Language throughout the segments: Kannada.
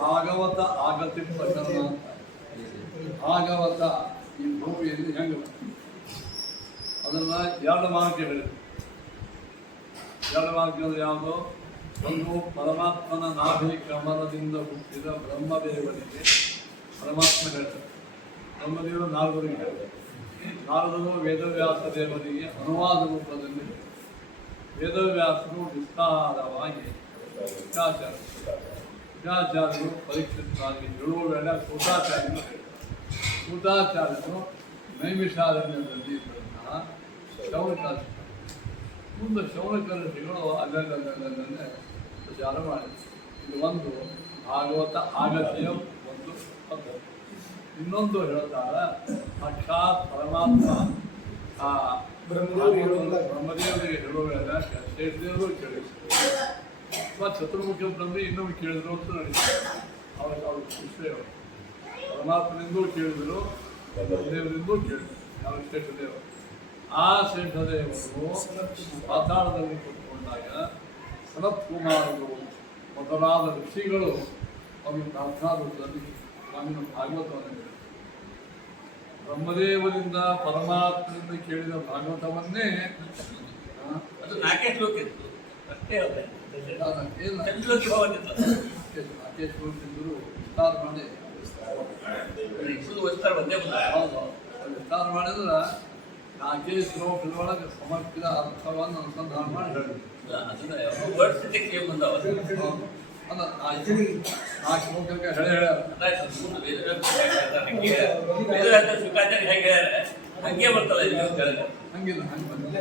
ಭಾಗವತ ಆಗತಿ ಪ್ರಕರಣ ಭಾಗವತ ಈ ಭೂಮಿಯಲ್ಲಿ ಹೆಂಗ ಅದನ್ನ ಎರಡು ಮಾರ್ಗ ಹೇಳಿದ್ರು. ಎರಡು ಮಾರ್ಗ ಅಂದ್ರೆ ಯಾವುದು? ಒಂದು ಪರಮಾತ್ಮನ ನಾಭಿ ಕಮಲದಿಂದ ಹುಟ್ಟಿದ ಬ್ರಹ್ಮದೇವನಿಗೆ ಪರಮಾತ್ಮ ಹೇಳ್ತಾರೆ. ಬ್ರಹ್ಮದೇವರು ನಾರದರಿಗೆ ಹೇಳ್ತಾರೆ. ನಾರದರು ವೇದವ್ಯಾಸ ದೇವರಿಗೆ ಅನುವಾದ ರೂಪದಲ್ಲಿ ವೇದವ್ಯಾಸರು ವಿಸ್ತಾರವಾಗಿ ಶುಕಾಚಾರ್ಯರು ಪರೀಕ್ಷಿತವಾಗಿ ಹೇಳುವ ವೇಳೆ ಸೂತಾಚಾರ್ಯರು ಸೂತಾಚಾರ್ಯರು ನೈಮಿಷಾರಣ್ಯದಲ್ಲಿ ಇದ್ದಂತಹ ಶೌನಕಾರ್ಯ ಮುಂದೆ ಶೌನಕ ಋಷಿಗಳು ಅಲ್ಲಲ್ಲೇ ಪ್ರಚಾರ ಮಾಡಿದರು. ಇದು ಒಂದು ಭಾಗವತ ಆಗತಿಯ ಒಂದು ಪದ್ಧತಿ. ಇನ್ನೊಂದು ಹೇಳ್ತಾರೆ, ಸಾಕ್ಷಾತ್ ಪರಮಾತ್ಮ ಆ ಬ್ರಹ್ಮದೇವರಿಗೆ ಹೇಳುವ ವೇಳೆ ಶೇಷದೇವರು ಕೇಳಿದ್ರು ಅಥವಾ ಚತುರ್ಮುಖ ಬ್ರಹ್ಮ ಇನ್ನೊಂದು ಕೇಳಿದ್ರು ಅಂತ ನಡೀತಾರೆ. ಅವ್ರ ವಿಷಯ ಪರಮಾತ್ಮನಿಂದೂ ಕೇಳಿದ್ರು, ಬ್ರಹ್ಮದೇವರಿಂದೂ ಕೇಳಿದ್ರು. ಯಾವ ಶೇಷದೇವರು ಆ ಶೇಷದೇವರು ಪಾತಾಳದಲ್ಲಿ ಕೂತ್ಕೊಂಡಾಗ ಸನತ್ ಕುಮಾರರು ಮೊದಲಾದ ಋಷಿಗಳು ಅವರು ಪ್ರಾರ್ಥನಾ ರೂಪದಲ್ಲಿ ಸ್ವಾಮಿನ ಭಾಗವತವನ್ನು ಹೇಳಿದರು. ಬ್ರಹ್ಮದೇವರಿಂದ ಪರಮಾತ್ಮನಿಂದ ಕೇಳಿದ ಭಾಗವತವನ್ನೇ ಅದು ನಾಲ್ಕೇ ಶ್ಲೋಕ ಇತ್ತು ಅಷ್ಟೇ. ನಾಗೇಶ್ವರರು ವಿಸ್ತಾರ ಮಾಡಿ ವಿಸ್ತಾರ ಮಾಡಿದ್ರೆ ನಾಲ್ಕೇ ಶ್ಲೋಕದೊಳಗೆ ಸಮರ್ಪಿತ ಅರ್ಥವನ್ನು ಅನುಸಂಧಾನ ಮಾಡಿ ಹೇಳಿದ್ರು. ಅಲ್ಲ ನಾಲ್ಕು ಶ್ಲೋಕಕ್ಕೆ ಹೇಳಿ ಹಂಗೆ ಬರ್ತಲ್ಲ ಹಂಗಿಲ್ಲ ಹಂಗೆ ಬಂದಿಲ್ಲ.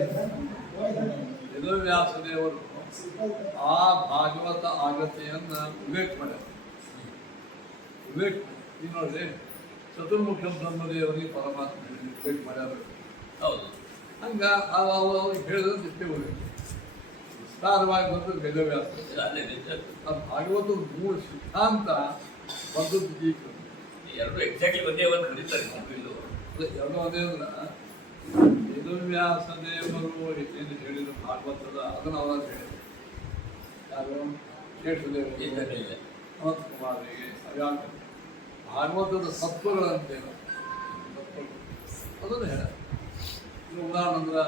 ವೇದವ್ಯಾಸ ದೇವರು ಆ ಭಾಗವತ ಆಗತೆಯನ್ನ ಉಲ್ಲೇಖ ಮಾಡ್ಯಾರ. ಉಲ್ಲೇಖ ಈಗ ನೋಡ್ರಿ, ಚತುರ್ಮುಖ ಬ್ರಹ್ಮದೇವರಿಗೆ ಪರಮಾತ್ಮ ಉಲ್ಲೇಖ ಮಾಡ್ಯಾರ. ಹೌದು, ಹಂಗ ಅವ್ರಿಗೆ ಹೇಳಿದ್ರೆ ಇಷ್ಟೇ ಉಲ್ಲೇಖ ವಿಸ್ತಾರವಾಗಿ ಬಂದದ್ದು ವೇದವ್ಯಾಸ. ಆ ಭಾಗವತದ ಮೂಲ ಸಿದ್ಧಾಂತ ಬಂದದ್ದು ಈಗ ಎರಡು ಎಕ್ಸಾಕ್ಟ್ಲಿ ಒಂದೇ ಒಂದು ಕರೀತಾರೆ. ಎರಡು ಒಂದೇ ಅಂದ್ರೆ ವೇದವ್ಯಾಸ ದೇವರು ಏನು ಹೇಳಿದ್ರು ಭಾಗವತದ ಅದನ್ನು ಅವರ ಹೇಳಿದ್ರು. ಯಾರು? ಶೇಷದೇವರು ಅನಂತ ಕುಮಾರಿಗೆ ಅವ್ಯಾಕ ಭಾಗವತದ ಸತ್ವಗಳಂತೇನು ಅದನ್ನು ಹೇಳ. ಇದು ಉದಾಹರಣೆ ಅಂದ್ರೆ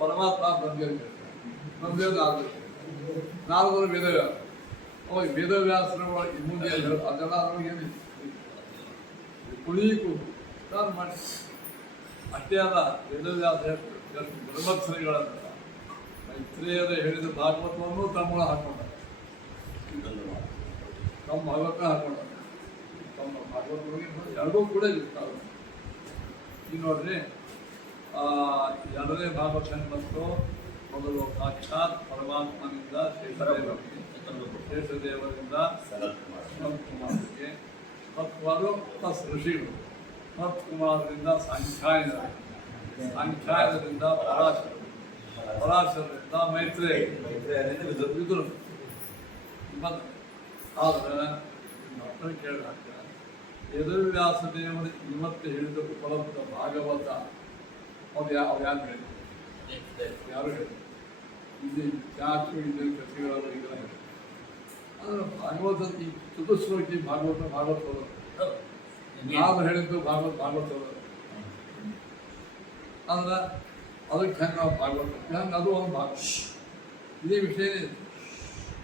ಪರಮಾತ್ಮ ಬ್ರಹ್ಮದೇವರು ಹೇಳ್ತಾರೆ, ಬ್ರಹ್ಮದೇವರು ನಾರದರು ವೇದವ್ಯಾಸ. ಅವಾಗ ವೇದವ್ಯಾಸರ ಮುಂದೆ ಅದೆಲ್ಲ ಅದ್ರೊಳಗೆ ಏನಿದೆ ಕುಳೀಕು ಮಾಡಿ ಅಷ್ಟೇ ಅಲ್ಲ. ವೇದವ್ಯಾಸ ಬ್ರಹ್ಮತ್ಸರಿಗಳಂತ ಮೈತ್ರೇಯರು ಹೇಳಿದ ಭಾಗವತವನ್ನು ತಮ್ಮೊಳ ಹಾಕೊಂಡ, ತಮ್ಮ ಭಾಗವತ ಹಾಕೊಂಡ, ತಮ್ಮ ಭಾಗವತಗಳಿಗೆ ಎರಡೂ ಕೂಡ ಇರ್ತಾವೆ. ಈಗ ನೋಡ್ರಿ, ಎರಡನೇ ಭಾಗವತ ಬಂತು. ಮೊದಲು ಸಾಕ್ಷಾತ್ ಪರಮಾತ್ಮನಿಂದ ಶೇಷದೇವರಿಂದ ಸನತ್ ಕುಮಾರರಿಗೆ, ಸತ್ವಾರು ಪ್ಲಸ್ ಋಷಿಗಳು, ಸನತ್ ಕುಮಾರರಿಂದ ಸಾಂಖ್ಯಾಯನದಿಂದ ಪರಾಶರರಿಂದ ಮೈತ್ರೇಯ ವಿದುರ. ಆದರೆ ಡಾಕ್ಟರ್ ಕೇಳಿ ಹಾಕ್ತಾರೆ, ವೇದವ್ಯಾಸ ದೇವರು ಇವತ್ತು ಹೇಳಿದ ಉಪಲಬ್ಧ ಭಾಗವತ ಅವ್ರು ಯಾರು ಹೇಳಿದ್ರು? ಯಾರು ಹೇಳಿದ್ರು? ಇಲ್ಲಿ ಜಾತಿ ಕಥೆಗಳು ಈಗ ಅಂದ್ರೆ ಭಾಗವತ ಈ ಚತುಶ್ಲೋಕಿ ಭಾಗವತ ಹೌದು. ನಾನು ಹೇಳಿದ್ದು ಭಾಗವತ ಅಂದ್ರೆ ಅದಕ್ಕೆ ಹೆಂಗೆ ನಾವು ಭಾಗವತ ಹೆಂಗೆ ಅದು ಒಂದು ಭಾಗ ಇದೇ ವಿಷಯ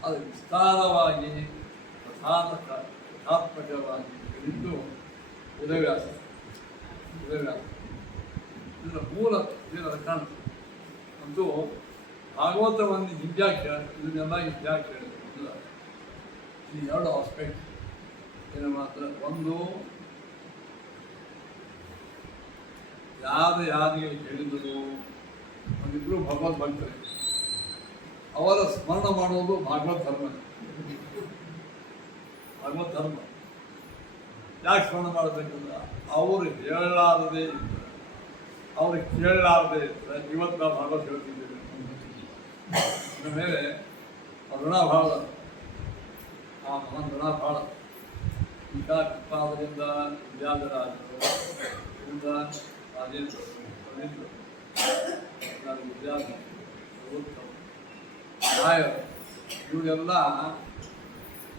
ಅದು ವಿಸ್ತಾರವಾಗಿ ಕಥಾತ್ಮಕವಾಗಿ ಹೇಳಿದ್ದು ಉದಯವ್ಯಾಸ ಇದರ ಮೂಲ ಇದರ ಕಾಣ್ತದೆ ಅಂತೂ ಭಾಗವತವನ್ನು ಹಿಂದ್ಯಾಕೆ ಇದನ್ನೆಲ್ಲ ಹಿಂದ್ಯಾಕೆ ಹೇಳಿಲ್ಲ ಈ ಎರಡು ಆಸ್ಪೆಕ್ಟ್ ಏನು ಮಾತ್ರ ಒಂದು ಯಾರಿಗೆ ಹೇಳಿದರು ಒಂದಿಬ್ಬರು ಭಗವದ್ ಭಕ್ತರೇ ಅವರ ಸ್ಮರಣ ಮಾಡೋದು ಭಾಗವತ್ ಧರ್ಮ ಯಾಕೆ ಸ್ಮರಣ ಮಾಡಬೇಕಂದ್ರೆ ಅವರು ಹೇಳಲಾರದೆ ಅವ್ರಿಗೆ ಕೇಳಲಾರದೆ ಇದ್ರೆ ಇವತ್ತು ನಾವು ಭಾಗವತ್ ಹೇಳ್ತಿದ್ದೇವೆ ಮೇಲೆ ಋಣ ಭಾಳ ಆ ಮಹಾನ್ ಋಣ ಭಾಳ ಈಗ ಕೃಪಾದರಿಂದ ವಿದ್ಯಾಧರಾಜರು ರಾಜೇಂದ್ರ ವಿದ್ಯಾಧರ ರಾಯರು ಇವರೆಲ್ಲ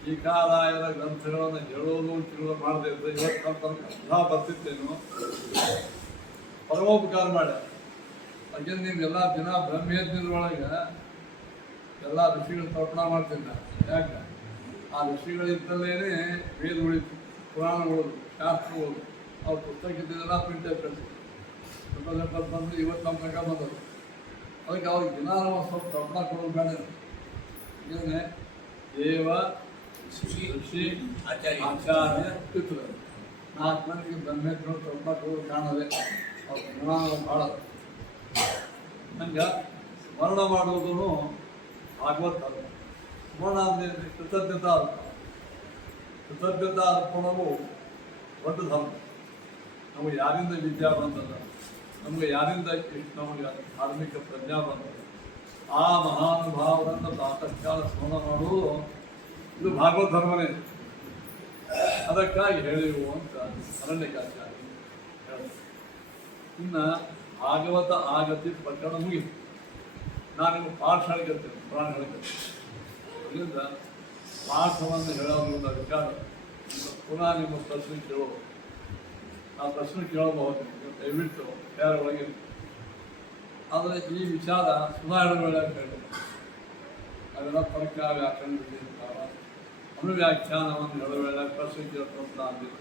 ಟೀಕಾರಾಯರ ಗ್ರಂಥಗಳನ್ನು ಹೇಳೋದು ತಿಳಿದು ಮಾಡದೇ ಇದ್ದರೆ ಇವತ್ತು ಕಥಾ ಬರ್ತಿತ್ತೇನು ಪರಮೋಪಕಾರ ಮಾಡ್ಯಾರ again ನೀವೆಲ್ಲ ದಿನ ಬ್ರಹ್ಮಯಜ್ಞದೊಳಗೆ ಎಲ್ಲ ಋಷಿಗಳು ತರ್ಪಣ ಮಾಡ್ತಿದ್ದ ಯಾಕೆ ಆ ಋಷಿಗಳಿದ್ದಲ್ಲೇನೆ ವೇದ ಉಳಿತು ಪುರಾಣಗಳು ಶಾಸ್ತ್ರಗಳು ಅವ್ರ ಪುಸ್ತಕ ಇದ್ದಿದ್ದೆಲ್ಲ ಪ್ರಿಂಟ್ ಕಳಿಸ್ತಾರೆ ಬಂದು ಇವತ್ತು ನಮ್ಮ ತನಕ ಬಂದರು ಅದಕ್ಕೆ ಅವ್ರಿಗೆ ದಿನ ಸ್ವಲ್ಪ ತರ್ಪಣ ಕೊಡೋದು ಬೇಡ ಏನೇ ದೇವ ಋಷಿ ಆಚಾರ್ಯ ಪಿತೃ 4 ಮಂದಿಗೆ ಬ್ರಹ್ಮೇಜ್ಞರು ತರ್ಪಣ ಕೊಡೋದು ಕಾಣದೆ ಅವ್ರ ಗುಣ ಭಾಳ ಹಂಗೆ ಸ್ಮರಣ ಮಾಡೋದು ಭಾಗವತ್ ಧರ್ಮ ಸ್ಮರಣ ಅಂದರೆ ಕೃತಜ್ಞತಾ ಅರ್ಪಣವು ದೊಡ್ಡ ಧರ್ಮ ನಮಗೆ ಯಾರಿಂದ ವಿದ್ಯಾ ಬಂದಲ್ಲ ನಮಗೆ ಯಾರಿಂದ ನಮಗೆ ಧಾರ್ಮಿಕ ಪ್ರಜ್ಞಾ ಬಂದಲ್ಲ ಆ ಮಹಾನುಭಾವರನ್ನು ಪ್ರಾತಃಕಾಲ ಸ್ಮರಣ ಮಾಡುವುದು ಇದು ಭಾಗವತ್ ಧರ್ಮನೇ ಅದಕ್ಕಾಗಿ ಹೇಳಿರುವಂತ ಅರಣ್ಯಕಾಚಾರ್ಯ ಇನ್ನು ಭಾಗವತ ಆಗತಿ ಪ್ರಕರಣ ಮುಗಿತು ನಾನು ನಿಮಗೆ ಪಾಠ ಹೇಳಿರ್ತೇನೆ ಪುರಾಣ ಹೇಳಿರ್ತೇನೆ ಅದರಿಂದ ಪಾಠವನ್ನು ಹೇಳೋದ್ರಿಂದ ವಿಚಾರ ಪುನಃ ನಿಮ್ಮ ಪ್ರಶ್ನೆ ಕೇಳೋದು ಆ ಪ್ರಶ್ನೆ ಕೇಳಬಹುದು ದಯವಿಟ್ಟು ಯಾರ ಒಳಗೆ ಆದರೆ ಈ ವಿಚಾರ ಸುಧಾರಣೆಗಳ ಹೇಳಿದೆ ಅದೆಲ್ಲ ತರ್ಕ ವ್ಯಾಕರಣ ಅನುವ್ಯಾಖ್ಯಾನವನ್ನು ಹೇಳುವ ಪ್ರಶ್ನೆ ಕೇಳ್ಕೊಂತ ಅಂದಿಲ್ಲ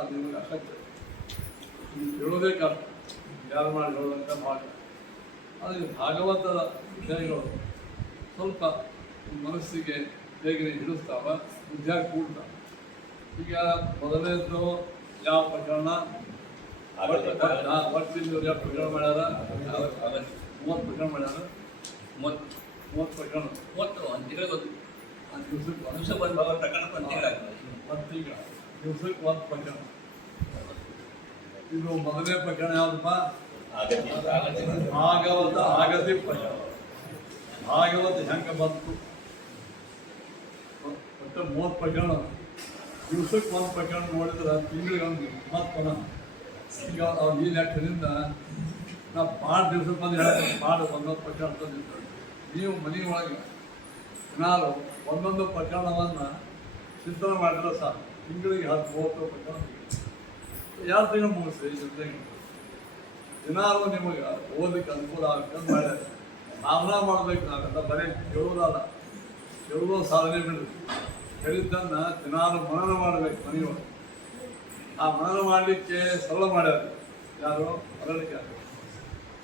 ಅದು ನಿಮಗೆ ಅಸಕ್ತ ಹೇಳೋದೇ ಕಷ್ಟ ಯಾರು ಮಾಡಿ ಹೇಳೋದಂತ ಭಾಗ ಆದರೆ ಭಾಗವತದ ವಿಷಯಗಳು ಸ್ವಲ್ಪ ಮನಸ್ಸಿಗೆ ಹೇಗೆ ಹಿಡಿಸ್ತಾವ ವಿದ್ಯಾರ್ಥಿ ಕೂಡ್ತಾವ ಈಗ ಮೊದಲನೇದು ಯಾವ ಪ್ರಕರಣ ಒಟ್ಟಿಂದ ಯಾವ ಪ್ರಕರಣ ಮಾಡ್ಯಾರ 30 ಪ್ರಕರಣ ಮಾಡ್ಯಾರ 30 ಪ್ರಕರಣ 30 ಒಂದು ತಿಂಗಳು ಗೊತ್ತು ದಿವಸ ಬಂದು ಬರೋ ಪ್ರಕರಣ ಒಂದು ತಿಂಗಳಾಗ್ತದೆ ದಿವಸಕ್ಕೆ 1 ಪ್ರಕರಣ ಇದು ಮೊದಲನೇ ಪ್ರಕರಣ ಯಾವುದಪ್ಪ ಭಾಗವತ ಆಗತಿ ಪ್ರಕರಣ ಭಾಗವತ ಹೆಂಗೆ ಬಂತು ಒಟ್ಟು 30 ಪ್ರಕರಣ ದಿವಸಕ್ಕೆ 1 ಪ್ರಕರಣ ನೋಡಿದ್ರೆ ತಿಂಗಳಿಗೆ ಒಂದು ಮತ್ತೊಂದು ಈಗ ಅವ್ರು ಈ ಲೆಕ್ಕದಿಂದ ನಾವು ಭಾಳ ದಿವ್ಸಕ್ಕೆ ಬಂದು ಹೇಳ್ತೀವಿ ಭಾಳ 11 ಪ್ರಕರಣ ತಂದಿರ್ತಾರೆ ನೀವು ಮನೆ ಒಳಗೆ ದಿನಾಲು ಒಂದೊಂದು ಪ್ರಕರಣವನ್ನು ಚಿಂತನೆ ಮಾಡಿದ್ರೆ ಸಾಕು ತಿಂಗಳಿಗೆ 10-30 ಪ್ರಕರಣ ಯಾರು ತಿಂಗಳು ಮುಗಿಸ್ರಿ ಜೊತೆಗೆ ದಿನಾಲು ನಿಮಗೆ ಓದಲಿಕ್ಕೆ ಅನುಕೂಲ ಆಗಕ್ಕೆ ಮಾಡ್ಯಾರ ಸಾಧನ ಮಾಡ್ಬೇಕು ನಾವೆಲ್ಲ ಬರೀ ಕೇಳೋದಲ್ಲ ಕೇಳೋದು ಸಾಧನೆ ಬಿಡ್ರಿ ಹೇಳಿದ್ದನ್ನು ದಿನಾಲು ಮನನ ಮಾಡಬೇಕು ಮನೆಯೊಳಗೆ ಆ ಮನನ ಮಾಡಲಿಕ್ಕೆ ಸರಳ ಮಾಡ್ಯಾರ ಯಾರು ಅರಳಿಕೆ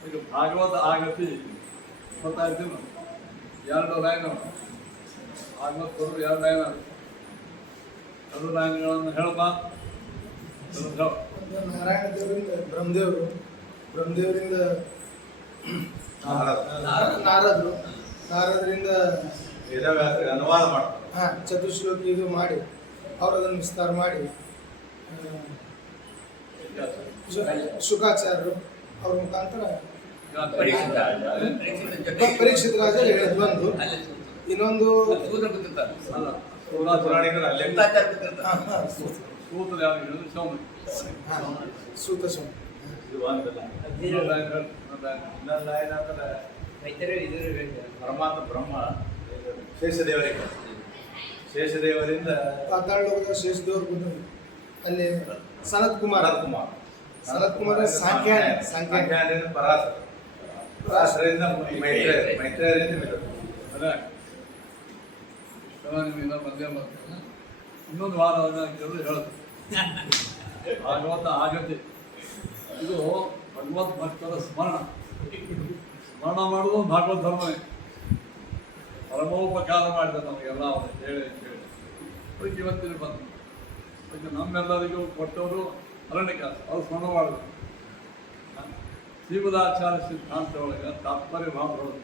ಈಗ ಭಾಗವತ ಆಗತಿ ಗೊತ್ತಾಯ್ತು 2 ಲೈನ್ ಭಾಗವತ ಕೊಡೋದು 2 ಲೈನ್ ಅದು 2 ಲೈನ್ಗಳನ್ನು ಹೇಳಬಾ ನಾರಾಯಣ ದೇವರಿಂದ ಬ್ರಹ್ಮದೇವರಿಂದ ನಾರದರಿಂದ ವೇದವ್ಯಾಸರಿಗೆ ಅನುವಾದ ಮಾಡ್ತಾರೆ ಚತುಶ್ಲೋಕಿ ಇದು ಮಾಡಿ ಅವರು ಅದನ್ನು ವಿಸ್ತಾರ ಮಾಡಿ ಶುಕಾಚಾರ್ಯರು ಅವ್ರ ಮುಖಾಂತರ ಪರೀಕ್ಷಿತ ರಾಜ ಹೇಳಿದ್ ಒಂದು ಇನ್ನೊಂದು ಪುರಾಣಿಕರು ಅಲ್ಲೇ ಸೂತ್ರ ಯಾರು ಹೇಳಿದ್ರು ಸೌಮ್ಯ ಸೂತ ಸ್ವಾಮಿ ಇದು ಒಂದಲ್ಲ ಇನ್ನೊಂದು ಲೈನ್ ಅಂದ್ರೆ ಪರಮಾತ್ಮ ಬ್ರಹ್ಮ ಶೇಷದೇವರಿಗೆ ಶೇಷದೇವರಿಂದ ಪಾತಾಳ ಲೋಕದ ಶೇಷದೇವರು ಬಂದರು ಅಲ್ಲಿ ಸನತ್ ಕುಮಾರ್ ಸನತ್ ಕುಮಾರ್ ಸಾಂಖ್ಯಾಯನದಿಂದ ಪರಾಶರರಿಂದ ಮೈತ್ರೇಯರಿಂದ ವಿದುರ. ಅದೇ ಇಷ್ಟೆಲ್ಲ ನಿಮಗೆಲ್ಲ ಬಂದೇ ಬರ್ತದೆ. ಇನ್ನೊಂದು ವಾರ ಕೆಲವು ಹೇಳೋದು ಭಾಗವತ ಆಗತ್ತೆ. ಇದು ಭಗವತ್ ಭಕ್ತರ ಸ್ಮರಣ ಮಾಡೋದು ಭಾಗವತ ಧರ್ಮವೇ. ಪರಮೋಪಕಾರ ಮಾಡಿದ ನಮಗೆಲ್ಲ ಅವರು ಹೇಳಿ ಕೇಳಿ ಅದಕ್ಕೆ ಇವತ್ತಿನ ಬಂದು ಅದಕ್ಕೆ ನಮ್ಮೆಲ್ಲರಿಗೂ ಕೊಟ್ಟವರು ಅರಣ್ಯಕಾಸ ಅವ್ರು ಸ್ಮರಣ ಮಾಡಿದ್ರು. ಶ್ರೀಮದಾಚಾರ್ಯ ಸಿದ್ಧಾಂತ ಒಳಗೆ ತಾತ್ಪರ್ಯ ಭಾಗವತ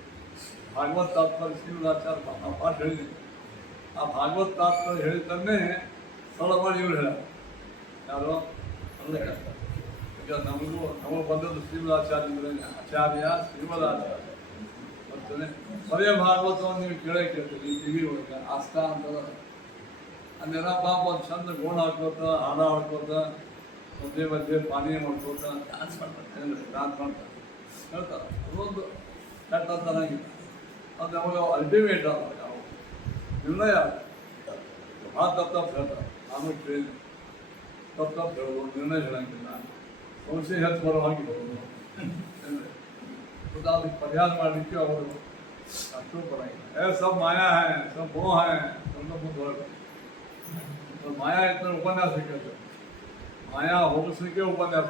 ಭಾಗವತ್ ತಾತ್ಪರ್ಯ ಶ್ರೀಮದಾಚಾರ್ಯ ಆ ಪಾಠ ಹೇಳಿದ್ದೀನಿ. ಆ ಭಾಗವತ್ ತಾತ್ಪರ್ಯ ಹೇಳಿದ್ದನ್ನೇ ಸರಳ ಮಾಡಿ ಇವರು ಹೇಳ ಯಾರು ಅರಣ್ಯಕಾಸ. ಈಗ ನಮಗೆ ಬಂದದ್ದು ಶ್ರೀಮದಾಚಾರ್ಯ ಆಚಾರ್ಯ ಶ್ರೀಮದಾಚಾರ್ಯ ಬರ್ತದೆ. ಬರೆಯ ಭಾಗವತವನ್ನು ನೀವು ಕೇಳ್ತೀರಿ ಟಿವಿ ಒಳಗೆ ಆಸ್ಥಾ ಅಂತದ ಅಲ್ಲೆಲ್ಲ ಪಾಪ ಒಂದು ಚಂದ ಗೋಣ ಹಾಕೋತ ಹಾಡ ಹಾಡ್ಕೋತ ಮಧ್ಯೆ ಮಧ್ಯೆ ಪಾನೀಯ ಮಾಡ್ಕೋತ ಡಾನ್ಸ್ ಮಾಡ್ತಾರೆ. ಡಾನ್ಸ್ ಮಾಡ್ತಾರೆ ಹೇಳ್ತಾರೆ. ಅದೊಂದು ಕೆಟ್ಟ ಚೆನ್ನಾಗಿಲ್ಲ. ಅದು ನಮಗೆ ಅಲ್ಟಿಮೇಟ್ ಅಲ್ಲ ಯಾವ ನಿರ್ಣಯ ಭಾಳ ತಪ್ಪು ಹೇಳ್ತಾರೆ. ನಾನು ಕೇಳಿ ತಪ್ಪು ಹೇಳೋದು ನಿರ್ಣಯ ಹೇಳಂಗಿಲ್ಲ. ಸಂಶಯ ಹೆಚ್ಚು ಬರೋ ಹಾಗೆ ಬರೋದು ಅದಕ್ಕೆ ಪರಿಹಾರ ಮಾಡಲಿಕ್ಕೆ ಅವರು ಅಷ್ಟು ಬರೋಂಗಿಲ್ಲ. ಸಬ್ ಮಾಯಾ ಹೈ ಸಬ್ ಮೋಹ ಹೈ ಅಂತ ಮುಂದೆ ಹೊರಟು ಮಾಯಾ ಇದ್ರೆ ಉಪನ್ಯಾಸ ಕೇಳ್ತಾರೆ. ಮಾಯಾ ಹೋಗಿಸ್ಲಿಕ್ಕೆ ಉಪನ್ಯಾಸ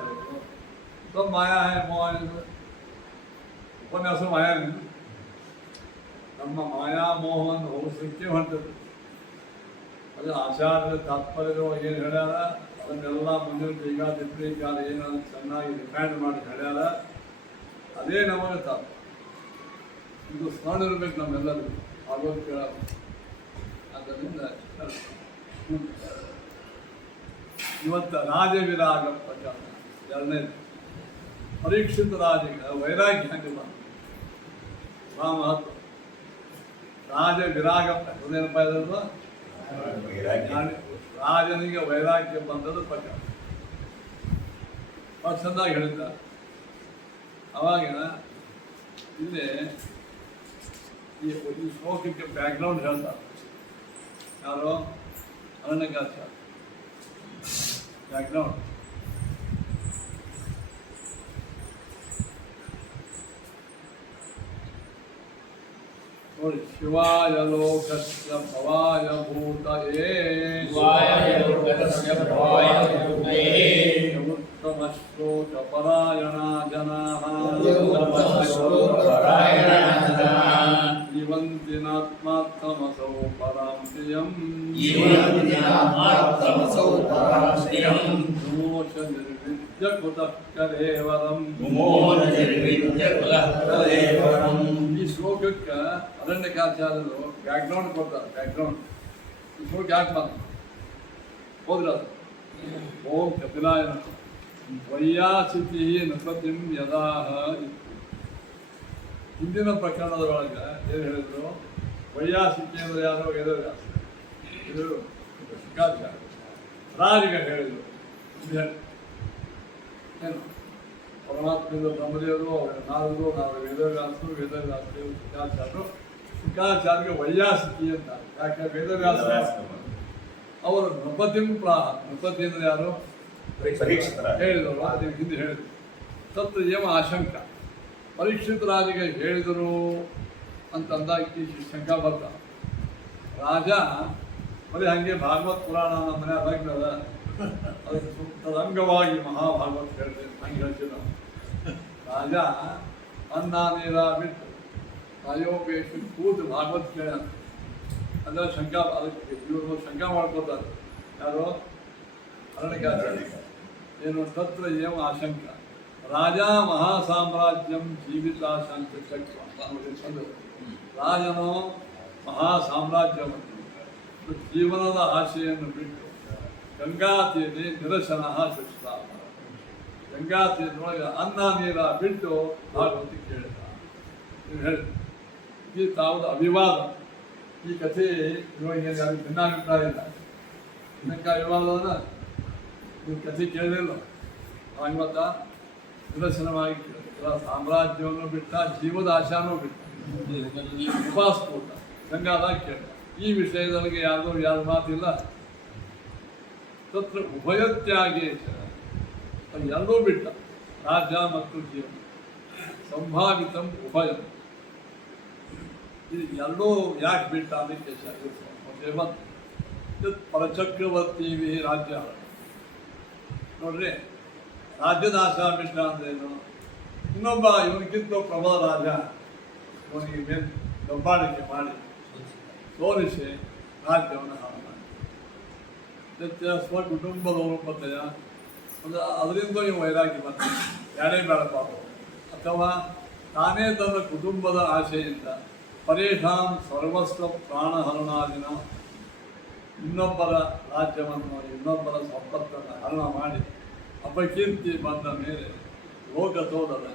ಸಬ್ ಮಾಯಾ ಹೈ ಮೋಹ ಉಪನ್ಯಾಸ ಮಾಯಾ ನಮ್ಮ ಮಾಯಾ ಮೋಹವನ್ನು ಹೋಗಿಸ್ಲಿಕ್ಕೆ ಹೊಂಟದ್ದು. ಅದು ಆಚಾರ್ಯ ತಾತ್ಪರ್ಯದೊಳಗೆ ಏನು ಹೇಳ್ಯಾರ ಅದನ್ನೆಲ್ಲ ಮುಂದಿನ ಟೀಕಾದಿತ್ರೀಕಾರ ಏನಾದ್ರು ಚೆನ್ನಾಗಿ ಡಿಫೈಂಡ್ ಮಾಡಿ ಹೇಳ್ಯಾರ. ಅದೇ ನಮಗೆ ತಾತ್ಪರ್ಯ. ಇದು ಸ್ಮರಣ ಇರಬೇಕು ನಮ್ಮೆಲ್ಲರಿಗೂ ಆಗೋದು ಕೇಳ. ಆದ್ದರಿಂದ ಇವತ್ತು ರಾಜವಿರಾಗ ಪ್ರಚಾರ ಎರಡನೇದು ಪರೀಕ್ಷಿತ ರಾಜಿಗೆ ವೈರಾಗ್ಯ ಹಂಗೆ ಬಂತು ಬಹಳ ಮಹತ್ವ. ರಾಜ ವಿರಾಗ ಏನಪ್ಪ ಇರೋದು ರಾಜನಿಗೆ ವೈರಾಗ್ಯ ಬಂದದ್ದು ಪ್ರಚಾರ ಭಾಳ ಚೆಂದಾಗಿ ಹೇಳಿದ್ದ. ಅವಾಗ ಇಲ್ಲಿ ಈ ಶ್ಲೋಕಕ್ಕೆ ಬ್ಯಾಕ್ಗ್ರೌಂಡ್ ಹೇಳ್ತಾರೆ ಯಾರು ಅರಣ್ಯಕಾಸ ಬ್ಯಾಕ್ಗ್ರೌಂಡ್. ನೋಡಿ ಶಿವಾಯ ಲೋಕಸ್ಯ ಭವಾಯ ಭೂತಯೇ ಉತ್ತಮಶ್ಲೋಕಪರಾಯಣ ಜನಾಃ ಜೀವಂತಿನಾತ್ಮಾತ್ಮಸೌ ಪರಾಂ ಶ್ರಿಯಂ ವಿಮೋಚ ನಿರ್ವಿದ್ಯ ಕುತಃ ಕಲೇವರಂ. ಈ ಶ್ಲೋಕಕ್ಕೆ ಅರಣ್ಯಕಾಚಾರ್ಯರು ಬ್ಯಾಕ್ಗ್ರೌಂಡ್ ಕೊಡ್ತಾರೆ. ಬ್ಯಾಕ್ಗ್ರೌಂಡ್ ಈ ಶ್ಲೋಕ ಯಾಕೆ ಬಂತು ಹೋದ್ರ ಓಂ ಕಪಿಲಾಯ ವೈಯಾಸಿತಿ ನೃಪತಿಂ ಯದಾಹ. ಹಿಂದಿನ ಪ್ರಕರಣದೊಳಗೆ ಏನು ಹೇಳಿದ್ರು? ವೈಯಾಸಿತಿ ಅಂದರೆ ಯಾರು? ವೇದವ್ಯಾಸ. ಇದು ಶುಕಾಚಾರ್ಯ ರಾಜಿಗೆ ಹೇಳಿದರು ಏನು ಪರಮಾತ್ಮದ ಬ್ರಹ್ಮದೇವರು ನಾರದರು ನಾವು ವೇದವ್ಯಾಸರು ವೇದವ್ಯಾಸರು ಶುಕಾಚಾರ್ಯರು. ಶುಕಾಚಾರ್ಯಗೆ ವೈಯಾಸಿತಿ ಅಂತ ಯಾಕೆ ವೇದವ್ಯಾಸ ಅವರು ನೃಪತಿಂ ಪ್ರಾಹ. ನೃಪತಿ ಅಂದರೆ ಯಾರು? ಹೇಳಿದರು. ಅದಕ್ಕೆ ಹಿಂದೆ ಹೇಳಿದರು ತತ್ರ ಏಮ ಆಶಂಕ ಪರೀಕ್ಷಿತ ರಾಜಿಗೆ ಹೇಳಿದರು ಅಂತಂದಾಗ ಈ ಶಂಕಾ ಬರ್ತ ರಾಜ ಬರೀ ಹಾಗೆ ಭಾಗವತ್ ಪುರಾಣ ನಮ್ಮ ಮನೆ ಅದಾಗ್ತದ ಅದಕ್ಕೆ ತದಂಗವಾಗಿ ಮಹಾಭಾಗವತ್ ಹೇಳಿದೆ ಹಂಗೆ ಹೇಳ್ತೀವಿ ನಾವು. ರಾಜ ಅನ್ನ ನೀರ ಬಿಟ್ಟು ರಾಯೋಪೇಶ ಕೂತು ಭಾಗವತ್ ಕೇಳ ಅಂದರೆ ಶಂಕಾ ಅದಕ್ಕೆ ಇವರು ಶಂಕಾ ಮಾಡ್ಕೋತಾರೆ ಯಾರು? ಅರಣ್ಯಕಾಚಾರ್ಯ. ಏನು ತತ್ರ ಏವ ಆಶಂಕ ರಾಜ ಮಹಾಸಾಮ್ರಾಜ್ಯಂ ಜೀವಿತಾಶಾಂತ ಚಕ್ರ. ರಾಜನು ಮಹಾಸಾಮ್ರಾಜ್ಯವನ್ನು ಜೀವನದ ಆಶೆಯನ್ನು ಬಿಟ್ಟು ಗಂಗಾತೀರಿ ನಿರಶನ ಶಿಕ್ಷ. ಗಂಗಾತೀರೊಳಗೆ ಅನ್ನ ನೀರ ಬಿಟ್ಟು ಭಾಗವತಿ ಕೇಳಿದ. ನೀವು ಹೇಳಿ ಈ ತಾವುದು ಅವಿವಾದ. ಈ ಕಥೆ ಇವಾಗ ಯಾರು ಭಿನ್ನಾಭಿಪ್ರಾಯ ಇಲ್ಲ. ಇದಕ್ಕ ಅವಿವಾದನ ಈ ಕಥೆ ಕೇಳಲಿಲ್ಲ. ಭಾಗವತ ನಿರಶನವಾಗಿ ಕೇಳಿದ. ಸಾಮ್ರಾಜ್ಯವನ್ನು ಬಿಟ್ಟ, ಜೀವದ ಆಶಾನೂ ಬಿಟ್ಟ, ಉಪಾಸ್ಫೋಟ ಗಂಗಾದಾಗ ಕೇಳಿದ. ಈ ವಿಷಯದೊಳಗೆ ಯಾರು ಮಾತಿಲ್ಲ. ತತ್ರ ಉಭಯತ್ಯಾಗೇ ಎರಡೂ ಬಿಟ್ಟ, ರಾಜ್ಯ ಮತ್ತು ಜೀವನ ಸಂಭಾವಿತಂ ಉಭಯಂ. ಇದು ಎರಡೂ ಯಾಕೆ ಬಿಟ್ಟ ಅದಕ್ಕೆ ಪರಚಕ್ರವರ್ತಿ ರಾಜ್ಯ ನೋಡ್ರಿ. ರಾಜ್ಯನಾಶ ಬಿಟ್ಟ ಅಂದ್ರೇನು? ಇನ್ನೊಬ್ಬ ಇವನಿಗಿಂತ ಪ್ರಬಲ ರಾಜ ಅವನಿಗೆ ಮೇಲೆ ದಬ್ಬಾಳಿಕೆ ಮಾಡಿ ಸೋಲಿಸಿ ರಾಜ್ಯವನ್ನು ಹಾಳು ಮಾಡಿ ಸ್ವಕುಟುಂಬದವರು ಬರ್ತಯ ಅದರಿಂದ ಇವು ವೈರಾಗ್ಯ ಬರ್ತಾರೆ. ಯಾರೇ ಬೇಡಪ್ಪ, ಅಥವಾ ತಾನೇ ತನ್ನ ಕುಟುಂಬದ ಆಶೆಯಿಂದ ಪರೇಶಾಂ ಸರ್ವಸ್ವ ಪ್ರಾಣಹರಣಾದಿನ ಇನ್ನೊಬ್ಬರ ರಾಜ್ಯವನ್ನು ಇನ್ನೊಬ್ಬರ ಸಂಪತ್ತನ್ನು ಹರಣ ಮಾಡಿ ಅಪಕೀರ್ತಿ ಬಂದ ಮೇಲೆ ಲೋಕತೋದಲ್ಲ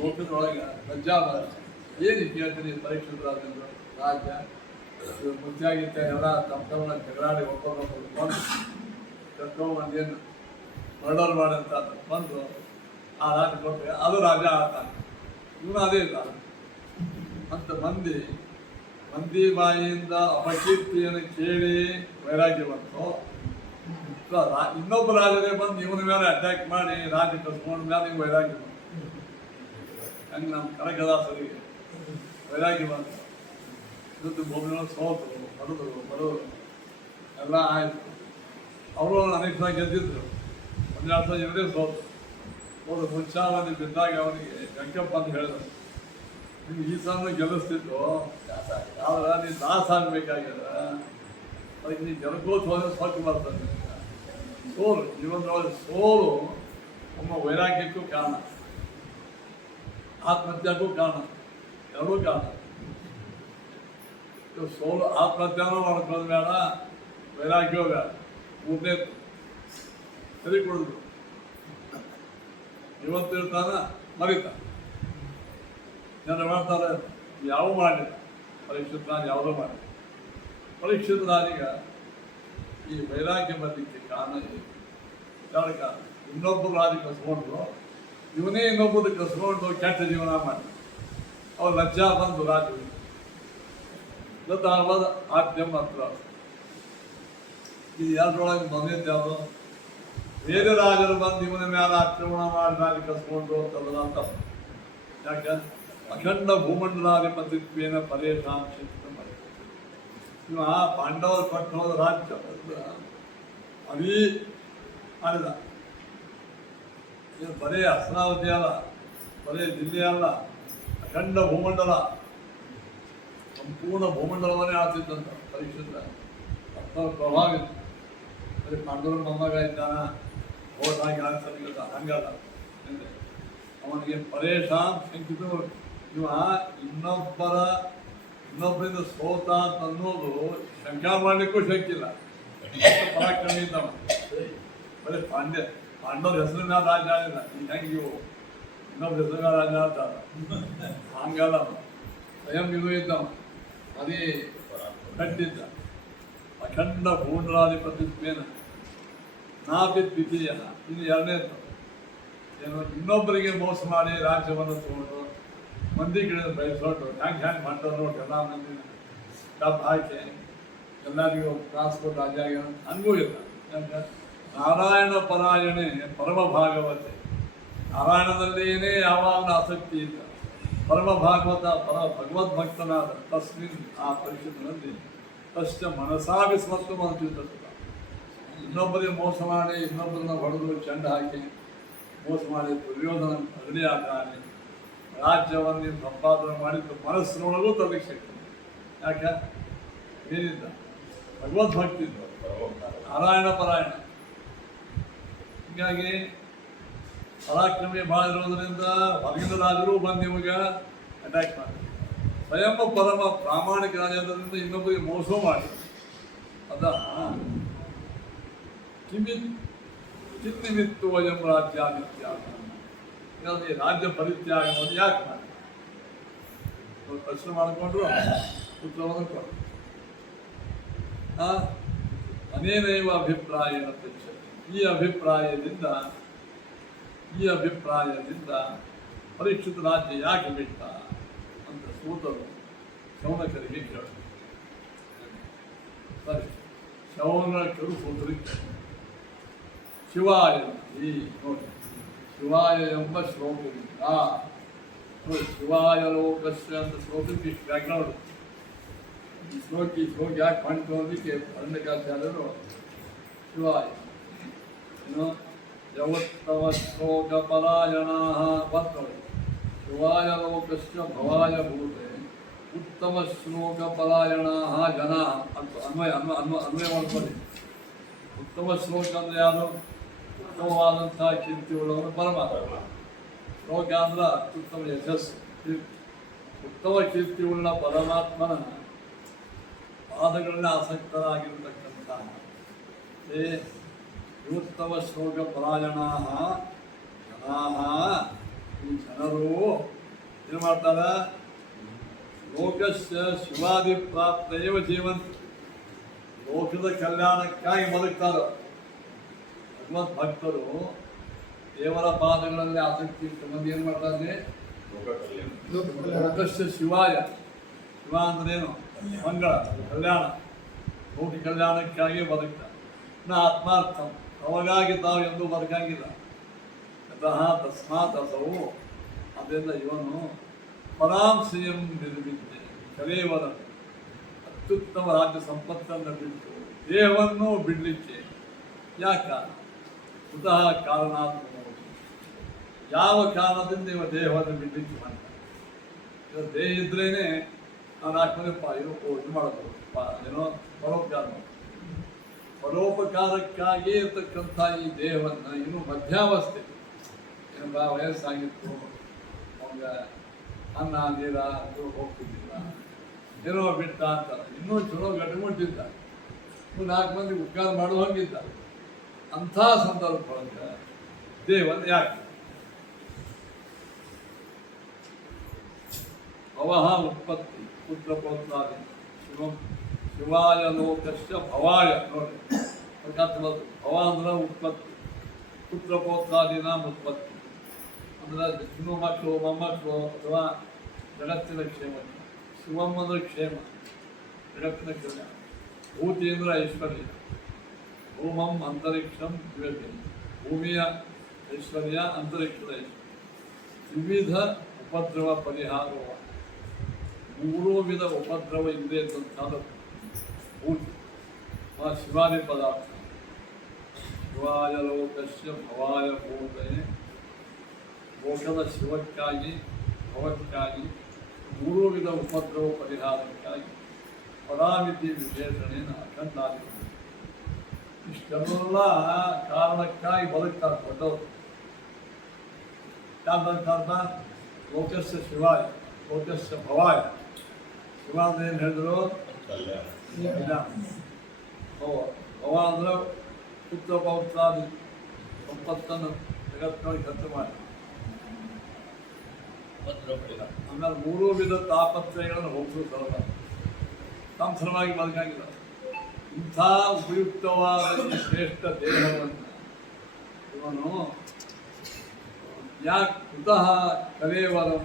ಲೋಕದೊಳಗೆ ಲಜ್ಜಾಬಾರ ಏನು ಕೇಳ್ತೀನಿ. ಪರೀಕ್ಷಿತರಾಜರು ರಾಜ್ಯ ಮುಚ್ಚಾಗಿತ್ತ ಎಲ್ಲ ತಮ್ಮ ಜಗಳಾಡಿ ಒಬ್ಬರೊಬ್ಬರು ಬಂದು ಕರ್ಕೊಂಡ್ಬಂದೇನು ಮರ್ಡರ್ ಮಾಡಂತ ಬಂದು ಆ ರಾಜ್ಯ ಕೊಟ್ಟರೆ ಅದು ರಾಜ ಆಗ್ತಾನೆ. ಇವನು ಅದೇ ಇಲ್ಲ ಅಂತ ಮಂದಿ ಬಾಯಿಯಿಂದ ಅಪಕೀರ್ತಿಯನ್ನು ಕೇಳಿ ವೈರಾಗ್ಯ ಬಂತು. ಇನ್ನೊಬ್ಬ ರಾಜರೇ ಬಂದು ಇವನ ಮೇಲೆ ಅಟ್ಯಾಕ್ ಮಾಡಿ ರಾಜ್ಯ ಕಸ್ಕೊಂಡ ಮೇಲೆ ನೀವು ವೈರಾಗ್ಯ ಬಂತು. ಹಂಗೆ ನಮ್ಮ ಕನಕದಾಸರಿಗೆ ವೈರಾಗ್ಯ ಬಂತು. ಇವತ್ತು ಭೂಮಿಯೊಳಗೆ ಸೋತರು, ಬಡವರು ಎಲ್ಲ ಆಯಿತು. ಅವರು ಅನೇಕ ಸಲ ಗೆದ್ದಿದ್ರು. ಒಂದೆರಡು ಸಲ ಇವರೇ ಸೋತರು. ಹೋದ ಮುಂಚಾವಲ್ಲಿ ಬಿದ್ದಾಗ ಅವನಿಗೆ ವೆಂಕಪ್ಪ ಅಂತ ಹೇಳಿದ್ರು, ನಿಮ್ಗೆ ಈ ಸಲ ಗೆಲ್ಲಿಸ್ತಿತ್ತು, ಆದ್ರೆ ನೀನು ದಾಸ ಆಗಬೇಕಾಗ್ಯದ, ಅದಕ್ಕೆ ನೀನು ಜನಕೋತ್ ಹೋದ್ರೆ ಸ್ವಚ್ಛ ಬರ್ತದೆ. ಸೋಲು ಜೀವನದೊಳಗೆ ಸೋಲು ನಮ್ಮ ವೈರಾಗ್ಯಕ್ಕೂ ಕಾರಣ, ಆತ್ಮಹತ್ಯಕ್ಕೂ ಕಾರಣ, ಎರಡೂ ಕಾರಣ. ಸೋಲು ಆತ್ಮಹತ್ಯನೂ ಮಾಡ್ಕೊಳ್ಳೋದು ಬೇಡ, ವೈರಾಗ್ಯವೂ ಬೇಡ. ಮೂರನೇ ಸರಿ ಕೊಡಿದ್ರು. ಇವತ್ತು ಇರ್ತಾನ ಮರಿತಾನ. ಜನರು ಮಾಡ್ತಾರೆ ಯಾವ ಮಾಡಿ ಪರೀಕ್ಷಿತ ರಾಜ ಯಾವುದೋ ಮಾಡಿ. ಪರೀಕ್ಷಿತ ರಾಜಿಗ ಈ ವೈರಾಗ್ಯ ಬರಲಿಕ್ಕೆ ಕಾರಣ ಎರಡು ಕಾರಣ. ಇನ್ನೊಬ್ಬರು ರಾಜ ಕಸ್ಕೊಂಡ್ರು, ಇವನೇ ಇನ್ನೊಬ್ಬರು ಕಸ್ಕೊಂಡು ಕೆಟ್ಟ ಜೀವನ ಮಾಡಿ ಅವ್ರು ಲಜ್ಜಾ ಬಂದು ರಾಜ ಗೊತ್ತಾಗದ ಆದ್ಯ ಮಾತ್ರ. ಇದು ಎರಡರೊಳಗೆ ಬಂದಿದ್ದು ಯಾವುದು? ಬೇರೆ ರಾಜರು ಬಂದು ಇವನ ಮೇಲೆ ಆಕ್ರಮಣ ಮಾಡಿ ರಾಜ ಕಸ್ಕೊಂಡ್ರು ಅಂತಲ್ಲ ತಪ್ಪು. ಯಾಕೆ? ಅಖಂಡ ಭೂಮಂಡಲಾಧಿಪತಿತ್ವೇನ ಪರೇಶಾಂ ಮಾಡಿ ಇವ ಪಾಂಡವರು ಕೊಟ್ಟು ಹೋದ ರಾಜ್ಯ ಅವೀ ಮಾಡಿದ. ಇದು ಬರೀ ಹಸನಾವತಿ ಅಲ್ಲ, ಬರೀ ದಿಲ್ಲಿ ಅಲ್ಲ, ಅಖಂಡ ಭೂಮಂಡಲ, ಸಂಪೂರ್ಣ ಭೂಮಂಡಲವನ್ನೇ ಆಡ್ತಿದ್ದಂತ ಪರೀಕ್ಷಿತ. ಅಷ್ಟರ ಪ್ರಭಾವ ಇತ್ತು. ಬರೀ ಪಾಂಡವರು ಮೊಮ್ಮಗ ಇದ್ದಾನ ಹೋದಾಗಿ ಆಡ್ಸಲಿಲ್ಲ, ಹಂಗಲ್ಲ. ಅವನಿಗೆ ಪರೇಶಾಂ ಶಂಕಿತ. ಇವ ಇನ್ನೊಬ್ಬರಿಂದ ಸೋತ ಅಂತ ಅನ್ನೋದು ಶಂಕಾ ಮಾಡಲಿಕ್ಕೂ ಶಂಕಿಲ್ಲ. ಪರಾಕ್ರಮಿ ಇದ್ದವ. ಬರೀ ಪಾಂಡವ್ರ ಹೆಸರು ಮೇಲೆ ರಾಜ ಆಡಿಲ್ಲ. ಈಗ ಹೆಂಗೆ ಇವು ಇನ್ನೊಬ್ಬರ ಹೆಸರು ಮೇಲೆ ರಾಜ ಆಡ್ತಾರ, ಹಂಗಲ್ಲ. ಸ್ವಯಂ ಇದು ಇದ್ದವ, ಅದೇ ಕಟ್ಟಿದ್ದ. ಅಖಂಡ ಭೂಮಂಡಲಾಧಿಪತಿತ್ವೇನ ನಾಪಿ ದ್ವಿತೀಯ. ಇದು ಎರಡನೇದು. ಏನು ಇನ್ನೊಬ್ಬರಿಗೆ ಮೋಸ ಮಾಡಿ ರಾಜ್ಯವನ್ನು ತಗೊಂಡು ಮಂದಿ ಗಿಡ ಬಯಸ್ಕೊಂಡು ಹ್ಯಾಂಗೆ ಮಾಡ್ತಾರೆ ನೋಡಿ. ಎಲ್ಲ ಮಂದಿ ಡಬ್ಬು ಹಾಕಿ ಎಲ್ಲರಿಗೂ ಟ್ರಾನ್ಸ್ಪೋರ್ಟ್ ರಾಜ ಆಗ್ಯಾನ, ಹಂಗೂ ಇಲ್ಲ. ಯಾಕೆ? ನಾರಾಯಣ ಪರಾಯಣೆ ಪರಮ ಭಾಗವತೆ. ನಾರಾಯಣದಲ್ಲಿಯೇ ಯಾವಾಗಲೂ ಆಸಕ್ತಿ ಇಲ್ಲ. ಪರಮ ಭಾಗವತ ಭಗವದ್ಭಕ್ತನಾದ ತಸ್ಮಿನ್ ಆ ಪರಿಷತ್ತಿನಲ್ಲಿ ತಷ್ಟ ಮನಸಾವಿಸ್ಮತ್ತು ಅಂತಿರ್ತದೆ. ಇನ್ನೊಬ್ಬರಿಗೆ ಮೋಸ ಮಾಡಿ ಇನ್ನೊಬ್ಬರನ್ನ ಹೊಡೆದು ಚೆಂಡ ಹಾಕಿ ಮೋಸ ಮಾಡಿ ದುರ್ಯೋಧನ ಅಗಡಿ ಆಗಿ ರಾಜ್ಯವನ್ನು ಸಂಪಾದನೆ ಮಾಡಿದ್ದು ಮನಸ್ಸಿನೊಳಗೂ ತರಲಿಕ್ಕೆ ಶಕ್ತಿ. ಯಾಕೆ? ಏನಿದ್ದ ಭಗವದ್ಭಕ್ತಿ ಇದ್ದು, ನಾರಾಯಣ ಪರಾಯಣ. ಹೀಗಾಗಿ ಪರಾಕ್ರಮಿ ಭಾಳ ಇರೋದ್ರಿಂದ ಹೊರಗಿನ ರಾಜರು ಬಂದು ನಿಮಗೆ ಅಟ್ಯಾಕ್ ಮಾಡಿ. ಸ್ವಯಂ ಪರಮ ಪ್ರಾಮಾಣಿಕ ರಾಜರಿಂದ ಇನ್ನೊಬ್ಬರಿಗೆ ಮೋಸ ಮಾಡಿ ಅದ ಕಿನ್ನಿಮಿತ್ತು ವಯಂ ರಾಜ್ಯಾದಿತ್ಯಾಗ. ಈ ರಾಜ್ಯ ಪರಿತ್ಯಾಗವನ್ನು ಯಾಕೆ ಮಾಡಿ? ಪ್ರಶ್ನೆ ಮಾಡಿಕೊಂಡ್ರು ಉತ್ತರವನ್ನು ಕೊಟ್ಟರು. ಅನೇನೈವ ಅಭಿಪ್ರಾಯನ ಪೃಚ್ಛತಿ. ಈ ಅಭಿಪ್ರಾಯದಿಂದ ಪರೀಕ್ಷಿತ ರಾಜ್ಯ ಯಾಕೆ ಬಿಟ್ಟ ಅಂತ ಸೂತರು ಶೌನಕರಿಗೆ ಕೇಳಿದರು. ಸರಿ ಶವನ ಕೆಡಿಸುವುದಕ್ಕೆ ಶಿವಾಯ ಈ ನೋಡಿ ಶಿವಾಯ ಎಂಬ ಶ್ಲೋಕದಿಂದ ನೋಡಿ ಶಿವಾಯ ಲೋಕಸ್ಯ ಅಂತ ಶ್ಲೋಕಕ್ಕೆ ಇಷ್ಟು ಬ್ಯಾಕ್ಗ್ರೌಂಡ್. ಈ ಶ್ಲೋಕ ಯಾಕೆ ಮಾಡಿತು ಅನ್ನೋದಕ್ಕೆ ಅರಣ್ಯಕಾಚಾರ್ಯರು ಶಿವಾಯ ಏನು ಯಾವತ್ತವ ಶ್ಲೋಕ ಪರಾಯಣ ಬರ್ತವೆ. ಶಿವಾಯ ಲೋಕಸ್ಯ ಭವಾಯ ಭೂತೆ ಉತ್ತಮ ಶ್ಲೋಕ ಪರಾಯಣ ಜನ ಅಂತ ಅನ್ವಯ ಮಾಡ್ಕೊಳ್ಳಿ. ಉತ್ತಮ ಶ್ಲೋಕ ಅಂದರೆ ಯಾರು? ಉತ್ತಮವಾದಂಥ ಕೀರ್ತಿಯುಳ್ಳವರು ಪರಮಾತ್ಮ. ಶ್ಲೋಕ ಅಂದ್ರೆ ಅತ್ಯುತ್ತಮ ಯಶಸ್ಸು ಕೀರ್ತಿ. ಉತ್ತಮ ಕೀರ್ತಿಯುಳ್ಳ ಪರಮಾತ್ಮನ ಪಾದಗಳಲ್ಲಿ ಆಸಕ್ತರಾಗಿರ್ತಕ್ಕಂಥ ಉತ್ತಮ ಶ್ಲೋಕ ಪರಾಯಣ ಈ ಜನರು ಏನು ಮಾಡ್ತಾರೆ? ಲೋಕಸ್ಯ ಶಿವಾದಿ ಪ್ರಾಪ್ತೈವ ಜೀವಂತ, ಲೋಕದ ಕಲ್ಯಾಣಕ್ಕಾಗಿ ಬದುಕ್ತಾರೆ. ಭಗವದ್ ಭಕ್ತರು ದೇವರ ಪಾದಗಳಲ್ಲಿ ಆಸಕ್ತಿ ಇಟ್ಟು ಏನು ಮಾಡ್ತಾರೆ? ಲೋಕಸ್ಯ ಶಿವಾಯ, ಶಿವ ಅಂದ್ರೇನು? ಮಂಗಳ, ಕಲ್ಯಾಣ, ಲೋಕ ಕಲ್ಯಾಣಕ್ಕಾಗಿ ಬದುಕ್ತಾರೆ. ಆತ್ಮಾರ್ಥ ಅವಾಗಾಗಿ ತಾವು ಎಂದೂ ಬದುಕಂಗಿಲ್ಲ. ತಸ್ಮಾತ್ ಅಸವು, ಅದರಿಂದ ಇವನು ಪರಾಂಶಯಂ ನಿರ್ಮಿದ್ದೆ ಕಲೇವರ ಅತ್ಯುತ್ತಮ ರಾಜ್ಯ ಸಂಪತ್ತನ್ನು ಬಿಟ್ಟು ದೇಹವನ್ನು ಬಿಡಲಿಕ್ಕೆ ಯಾಕ? ಕುತಃ ಕಾರಣಾತ್ಮಕ, ಯಾವ ಕಾರಣದಿಂದ ಇವ ದೇಹವನ್ನು ಬಿಡಲಿಕ್ಕೆ ಮಾಡ್ತಾನೆ? ಇವ ದೇಹ ಇದ್ರೇನೆ ನಾನು ಹಾಕ್ಕೊಂಡೆಪ್ಪ ಇದು ಮಾಡೋದು ಏನೋ ಪರೋಪಕಾರಕ್ಕಾಗಿ ಇರ್ತಕ್ಕಂಥ ಈ ದೇಹವನ್ನು ಇನ್ನೂ ಮಧ್ಯಾವಸ್ಥೆ ಏನಪ್ಪ ವಯಸ್ಸಾಗಿತ್ತು, ಅವಾಗ ಅನ್ನ ನೀರ ಅದು ಹೋಗ್ತಿದ್ದಿಲ್ಲ, ಏನೋ ಬಿಟ್ಟ ಅಂತಾರೆ. ಇನ್ನೂ ಚಲೋ ಗಟ್ಟಿಮುಟ್ಟಿದ್ದ, 4 ಮಂದಿ ಉಪಕಾರ ಮಾಡುವಂಗಿದ್ದ. ಅಂಥ ಸಂದರ್ಭದೊಳಗೆ ದೇವನ್ ಯಾಕೆ? ಭವಃ ಉತ್ಪತ್ತಿ ಪುತ್ರ ಪೌತ್ರಾದಿ ಶಿವಾಯ ಲೋಕಸ್ಯ ಭವಾಯ. ನೋಡಿ ಭವ ಅಂದ್ರೆ ಉತ್ಪತ್ತಿ, ಪುತ್ರ ಪೌತ್ರಾದಿನ ಉತ್ಪತ್ತಿ ಅಂದ್ರೆ ಇನ್ನೂ ಮಕ್ಕಳು ಮೊಮ್ಮಕ್ಕಳು ಅಥವಾ ಜಗತ್ತಿನ ಕ್ಷೇಮ. ಶಿವಂ ಅಂದ್ರೆ ಕ್ಷೇಮ, ಜಗತ್ತಿನ ಕ್ಷೇಮ. ಭೂತಿ ಅಂದ್ರೆ ಐಶ್ವರ್ಯ. ಭೂಮಂ ಅಂತರಿಕ್ಷಂ ದಿವ್ಯತೆ, ಭೂಮಿಯ ಐಶ್ವರ್ಯ, ಅಂತರಿಕ್ಷದ ಐಶ್ವರ್ಯ. ವಿವಿಧ ಉಪದ್ರವ ಪರಿಹಾರವ, 3 ವಿಧ ಉಪದ್ರವ ಇದೆ ಅಂತಂತಾದ ಭೂತಿ ಶಿವಾದಿ ಪದಾರ್ಥ. ಶಿವಾಯ ಲೋಕಸ್ಯ ಭವಾಯ ಭೂತೆ, ಲೋಕದ ಶಿವಕ್ಕಾಗಿ ಭವಕ್ಕಾಗಿ 3 ವಿಧ ಉಪದ್ರವ ಪರಿಹಾರಕ್ಕಾಗಿ ಪರಾಮಿತಿ ವಿಶೇಷಣೆಯನ್ನು ಅಖಂಡಾದಿ. ಇಷ್ಟೆಲ್ಲ ಕಾರಣಕ್ಕಾಗಿ ಬದುಕ್ತಾರೆ ದೊಡ್ಡವರು. ಯಾಕಂತ ಲೋಕಸ್ಯ ಶಿವಾಯ ಲೋಕಸ್ಯ ಭವಾಯ. ಶಿವ ಅಂದ್ರೆ ಏನು ಹೇಳಿದ್ರು? ಭವ ಅಂದ್ರೆ ಪುತ್ರ ಪೌತ್ರಾದಿ ಸಂಪತ್ತನ್ನು ಜಗತ್ತಿನೊಳಗೆ ಖರ್ಚು ಮಾಡಿ ಆಮೇಲೆ 3 ವಿಧ ತಾಪತ್ರಯಗಳನ್ನು ಹೋಗಿಸೋ ಸಲುವ ತಮ್ಮ ಸಲುವಾಗಿ ಬದುಕಾಗಿಲ್ಲ. ಇಂಥ ಉಪಯುಕ್ತವಾದ ಈ ಶ್ರೇಷ್ಠ ದೇಹವನ್ನು ಇವನು ಯಾಕೆ ಕುತಃ ಕಲೇವರಂ,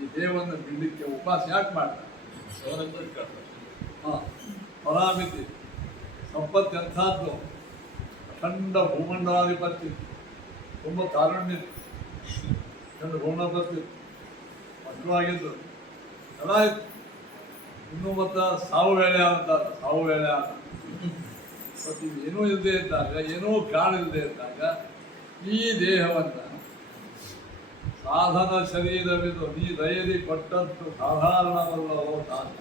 ಈ ದೇಹವನ್ನು ಬಿಡಲಿಕ್ಕೆ ಉಪವಾಸ ಯಾಕೆ ಮಾಡ್ತಾರೆ? ಪರಾಮಿತಿ ಸಂಪತ್ತು ಎಂಥದ್ದು? ಅಖಂಡ ಭೂಮಂಡಲಾಧಿಪತಿ, ತುಂಬ ಕಾರುಣ್ಯ, ಅಖಂಡ ಭೂಮಂಡಲಾಧಿಪತಿ, ಮಕ್ಕಳಾಗಿದ್ದು ಎಲ್ಲ ಇತ್ತು. ಇನ್ನೂ ಮತ್ತು ಸಾವು ವೇಳೆ ಅಂತಾರೆ, ಸಾವು ವೇಳೆ ಅಂತ. ಮತ್ತು ಏನೂ ಇಲ್ಲದೆ ಇದ್ದಾಗ, ಏನೂ ಕಾಣಿಲ್ಲದೆ ಇದ್ದಾಗ ಈ ದೇಹವನ್ನು ಸಾಧನ ಶರೀರವಿದು ನೀ ದಯದಿ ಕೊಟ್ಟದ್ದು ಸಾಧಾರಣವಲ್ಲವೋ ಸಾಧನ.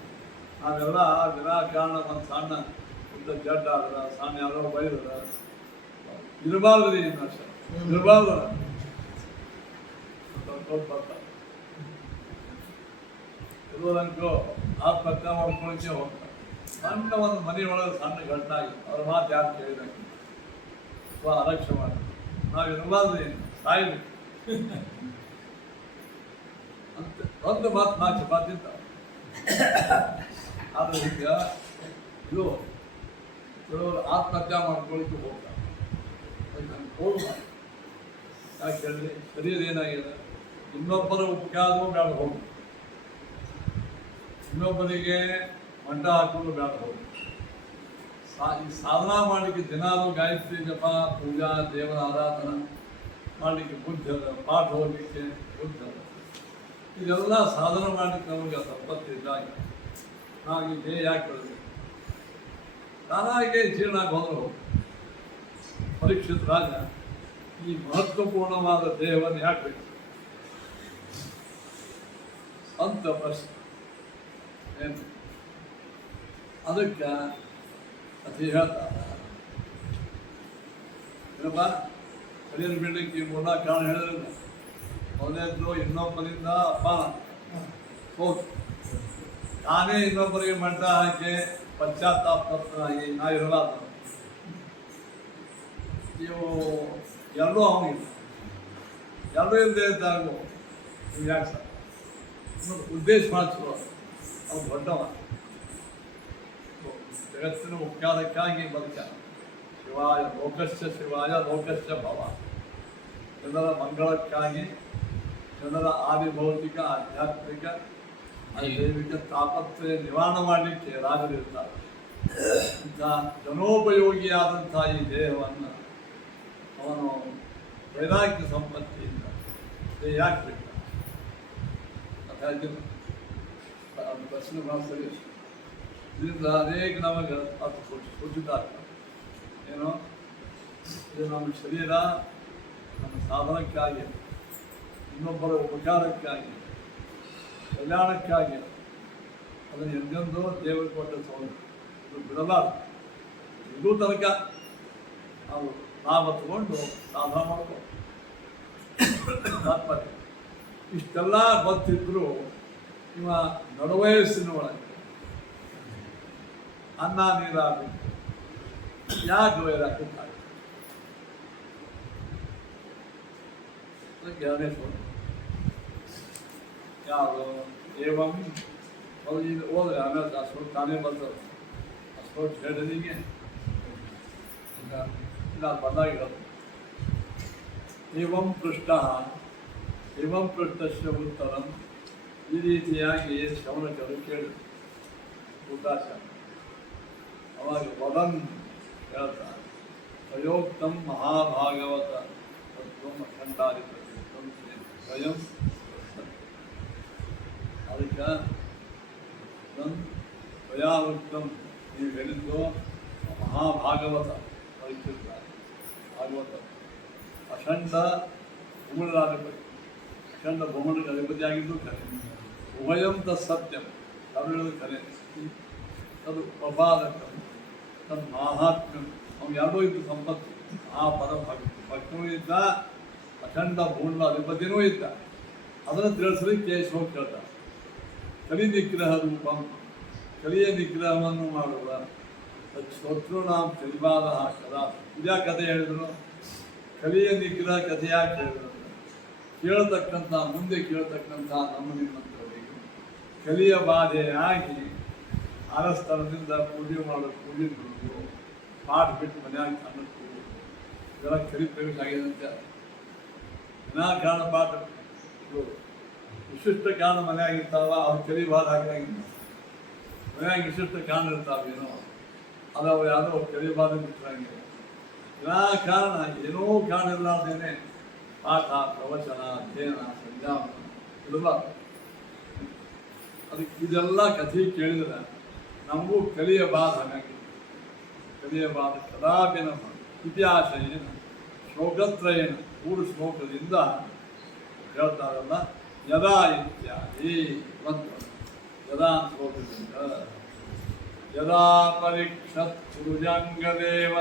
ನಾವೆಲ್ಲ ವಿನಾಕಾರಣ ಒಂದು ಸಣ್ಣ ಇಂಥ ಜಡ್ಡ ಆದ್ರೆ, ಸಣ್ಣ ಯಾರೋ ಬೈದ್ರೆ ಇರಬಾರ್ದು ರೀ, ಇರಬಾರ್ದು ಬರ್ತಾರೆ. ಇರುವುದಂಕೋ ಆತ್ಮಹತ್ಯೆ ಮಾಡ್ಕೊಳ್ಳೋಕ್ಕೆ ಹೋಗ್ತಾರೆ. ಸಣ್ಣ ಒಂದು ಮನೆಯೊಳಗೆ ಸಣ್ಣ ಗಂಟಾಗಿ ಅವ್ರ ಮಾತು ಯಾರು ಕೇಳಿದಂಗೆ ಅಥವಾ ಅಲಕ್ಷ್ಯ ಮಾಡಿ ನಾವು ಇರಬಾರ್ದು, ಏನು ಸಾಯಿಲಿ ಅಂತ ಒಂದು ಮಾತು 4 ಚಪಾತಿ ತಿಂತಾರೆ. ಆದ್ರೆ ಈಗ ಇದು ಕೆಲವರು ಆತ್ಮಹತ್ಯೆ ಮಾಡ್ಕೊಳ್ಳಿಕ್ಕೆ ಹೋಗ್ತಾರೆ. ಹೋಗ್ಬಾರ್ದು. ಯಾಕೆ ಹೇಳಿ? ಶರೀರ ಏನಾಗಿದೆ? ಇನ್ನೊಬ್ಬರ ಉಪಕಾರವೂ ಬೇಡ ಹೋಗಿ, ಇನ್ನೊಬ್ಬರಿಗೆ ಮಂಟ ಹಾಕೋದು ಬೇಡ ಹೋಗಿ. ಈ ಸಾಧನಾ ಮಾಡಲಿಕ್ಕೆ ದಿನಾಲು ಗಾಯತ್ರಿ ಜಪ ಪೂಜಾ ದೇವರ ಆರಾಧನಾ ಮಾಡಲಿಕ್ಕೆ ಬುದ್ಧ ಪಾಠ ಓದಲಿಕ್ಕೆ ಬುದ್ಧ ಇದೆಲ್ಲ ಸಾಧನ ಮಾಡಲಿಕ್ಕೆ ನಮಗೆ ಸಂಪತ್ತಿದ್ದಾಗ ನಾವು ಈ ದೇಹ ಯಾಕೆ ಬೆಳೆದು ತಾನಾಗೆ ಜೀರ್ಣ ಆಗಿ ಹೋದ್ರು ಪರೀಕ್ಷಿತ ರಾಜ ಈ ಮಹತ್ವಪೂರ್ಣವಾದ ದೇಹವನ್ನು ಯಾಕೆ ಬೇಕು ಅಂತ ಪ್ರಶ್ನೆ ಏನು ಅದಕ್ಕೆ ಅತಿ ಹೇಳ್ತಾರೆ ಏನಪ್ಪ ಕಡಿಯರು ಬಿಡಲಿಕ್ಕೆ ಈ ಮೂಲ ಕಾರಣ ಹೇಳಿದ್ರಲ್ಲ ಮೊದಲೇದ್ರು ಇನ್ನೊಬ್ಬರಿಂದ ಅಪಮಾನ ಹೋಗಿ ನಾನೇ ಇನ್ನೊಬ್ಬರಿಗೆ ಮಟ್ಟ ಹಾಕಿ ಪಶ್ಚಾತ್ತಾಪನಾಗಿ ನಾ ಇರಲಾರ್ದು ನೀವು ಎರಡೂ ಅವನಿಲ್ಲ ಎರಡೂ ಇಲ್ಲದೆ ಇದ್ದಾಗೂ ನೀವು ಯಾಕೆ ಸರ್ ಉದ್ದೇಶ ಮಾಡಿಸುವ ಅವ್ನು ದೊಡ್ಡವ ಜಗತ್ತಿನ ಉಪಕಾರಕ್ಕಾಗಿ ಬದುಕ ಶಿವಾಯ ಲೋಕಶ್ಚ ಭವ ಜನರ ಮಂಗಳಕ್ಕಾಗಿ ಜನರ ಆದಿಭೌತಿಕ ಆಧ್ಯಾತ್ಮಿಕ ದೈವಿಕ ತಾಪತ್ರಯ ನಿವಾರಣೆ ಮಾಡಲಿಕ್ಕೆ ರಾಜರಿರ್ತಾರೆ ಇಂಥ ಜನೋಪಯೋಗಿಯಾದಂಥ ಈ ದೇಹವನ್ನು ಅವನು ವೈರಾಗ್ಯ ಸಂಪತ್ತಿಯಿಂದ ಯಾಕೆ ಬೇಕು ಅಂತ ಹೇಳ್ತೀನಿ ಅದು ಪ್ರಶ್ನೆ ಭಾಳ ಸರಿ ಇದರಿಂದ ಅನೇಕ ನಮಗೆ ಅದು ಸೂಚಿತಾಗ್ತದೆ ಏನು ಇದು ನಮ್ಮ ಶರೀರ ನಮ್ಮ ಸಾಧನಕ್ಕಾಗಿ ಇನ್ನೊಬ್ಬರ ಉಪಕಾರಕ್ಕಾಗಿ ಕಲ್ಯಾಣಕ್ಕಾಗಿ ಅದನ್ನು ಎಂದೆಂದೋ ದೇವರಿಗೆ ಕೊಟ್ಟ ಸೌಂದರ್ಯ ಇದು ಬಿಡಬಾರ್ದು ಇದು ತನಕ ನಾವು ಲಾಭ ತಗೊಂಡು ಸಾಧನ ಮಾಡ್ಕೊ ತಾತ್ಪರ್ಯ ಇಷ್ಟೆಲ್ಲ ಗೊತ್ತಿದ್ರು ಇವ ನಡುವಯಸ್ಸಿನ ಒಳಗೆ ಅನ್ನ ನೀರಾಗಬೇಕು ಯಾಕೆ ವೈರಾಗ್ಯಕ್ಕಾಗ ಅದಕ್ಕೆ ಎರಡನೇ ಫೋನ್ ಯಾವುದು ಏವಂ ಅದು ಈಗ ಹೋದ್ರೆ ಆಮೇಲೆ ಅಷ್ಟು ತಾನೇ ಬರ್ತದೆ ಅಷ್ಟು ಹೇಳಿದೀಗೆ ಇಲ್ಲ ಬಂದಾಗಿರೋದು ಏವಂ ಪೃಷ್ಟಸ್ಯ ಉತ್ತರಂ ಈ ರೀತಿಯಾಗಿ ಶವನಕರು ಕೇಳಿದ್ರು ಉದಾಸ ಅವಾಗ ವದನ್ ಹೇಳ್ತಾರೆ ಸ್ವಯೋಕ್ತಂ ಮಹಾಭಾಗವತ ತತ್ವಂ ಅಖಂಡಾರಿ ಸ್ವಯಂ ಅದಕ್ಕೆ ಸ್ವಯಾವೃತ್ತಂ ನೀವು ಹೇಳಿದ್ದು ಮಹಾಭಾಗವತ ಪರಿಚಿರ್ತಾರೆ ಭಾಗವತ ಅಖಂಡ ಭೂಮರಾಧಿಪತಿ ಅಖಂಡ ಭೂಮನಿಗೆ ಅಧಿಪತಿಯಾಗಿದ್ದು ಖರೆ ಉಭಯಂ ಸತ್ಯಂ ಅವರು ಹೇಳೋದು ಖರೆ ಅದು ಪ್ರಭಾದಕಂ ತನ್ನ ಮಾಹಾತ್ಮ್ಯಂ ಅವ್ನು ಯಾವುದೋ ಇದ್ದು ಸಂಪತ್ತು ಆ ಪರ ಭಕ್ತನೂ ಇದ್ದ ಅಖಂಡ ಭೂಮನ ಅಧಿಪತಿನೂ ಇದ್ದ ಅದನ್ನು ತಿಳಿಸಲಿಕ್ಕೆ ಶ್ಲೋಕ ಕೇಳ್ತಾರೆ ಕಲಿ ನಿಗ್ರಹ ರೂಪಂ ಕಲಿಯ ನಿಗ್ರಹವನ್ನು ಮಾಡುವ ಶ್ರೋತೃನಾಂ ಕಲಿವಾದ ಕದಾ ಇದ್ಯಾ ಕಥೆ ಹೇಳಿದ್ರು ಕಲಿಯ ನಿಗ್ರಹ ಕಥೆ ಯಾಕೆ ಹೇಳಿದ್ರು ಕೇಳತಕ್ಕಂಥ ಮುಂದೆ ಕೇಳತಕ್ಕಂಥ ನಮ್ಮ ನಿಮ್ಮಂಥವರಿಗೆ ಕಲಿಯ ಬಾಧೆಯಾಗಿ ಆರಸ್ಥಳದಿಂದ ಪೂಜೆ ಮಾಡೋದು ಪೂಜೆ ಬಿಡೋದು ಪಾಠ ಬಿಟ್ಟು ಮನೆಯಾಗಿ ಅನ್ನಕ್ಕೆ ಇದೆಲ್ಲ ಕಲಿ ಪ್ರವೇಶ ಆಗಿದೆ ಅಂತ ವಿನಾಕಾರಣ ಪಾಠ ವಿಶಿಷ್ಟ ಕಾರಣ ಮನೆಯಾಗಿರ್ತಾವ ಅವ್ರು ಕಲಿ ಬಾಧ ಆಗಿರಂಗಿಲ್ಲ ಮನೆಯಾಗಿ ವಿಶಿಷ್ಟ ಕಾರಣ ಇರ್ತಾವೇನೋ ಅದು ಅವ್ರು ಯಾವುದೋ ಕಲಿ ಬಾಧ ಬಿಟ್ಟಿರಂಗಿಲ್ಲ ವಿನಾಕಾರಣ ಏನೋ ಕಾರಣ ಇರಲಾರ್ದೇನೆ ಪಾಠ ಪ್ರವಚನ ಅಧ್ಯಯನ ಸಂಧ್ಯಾವನ ಇದೆಲ್ಲ ಅದಕ್ಕೆ ಇದೆಲ್ಲ ಕಥೆ ಕೇಳಿದ್ರೆ ನಮಗೂ ಕಲಿಯ ಬಾಧ ಹಾಗಾಗಿ ಕಲಿಯ ಬಾಧ ಕದಾಪಿ ನಮ್ಮ ಇತಿಹಾಸ ಏನು ಶ್ಲೋಕತ್ರಯೇನ 3 ಶ್ಲೋಕದಿಂದ ಹೇಳ್ತಾರಲ್ಲ ಯದಾ ಇತ್ಯಾದಿ ಮಂತ್ರ ಯದಾ ಶ್ಲೋಕದಿಂದ ಯದಾ ಪರೀಕ್ಷತ್ ಪುರುಜಂಗದೇವ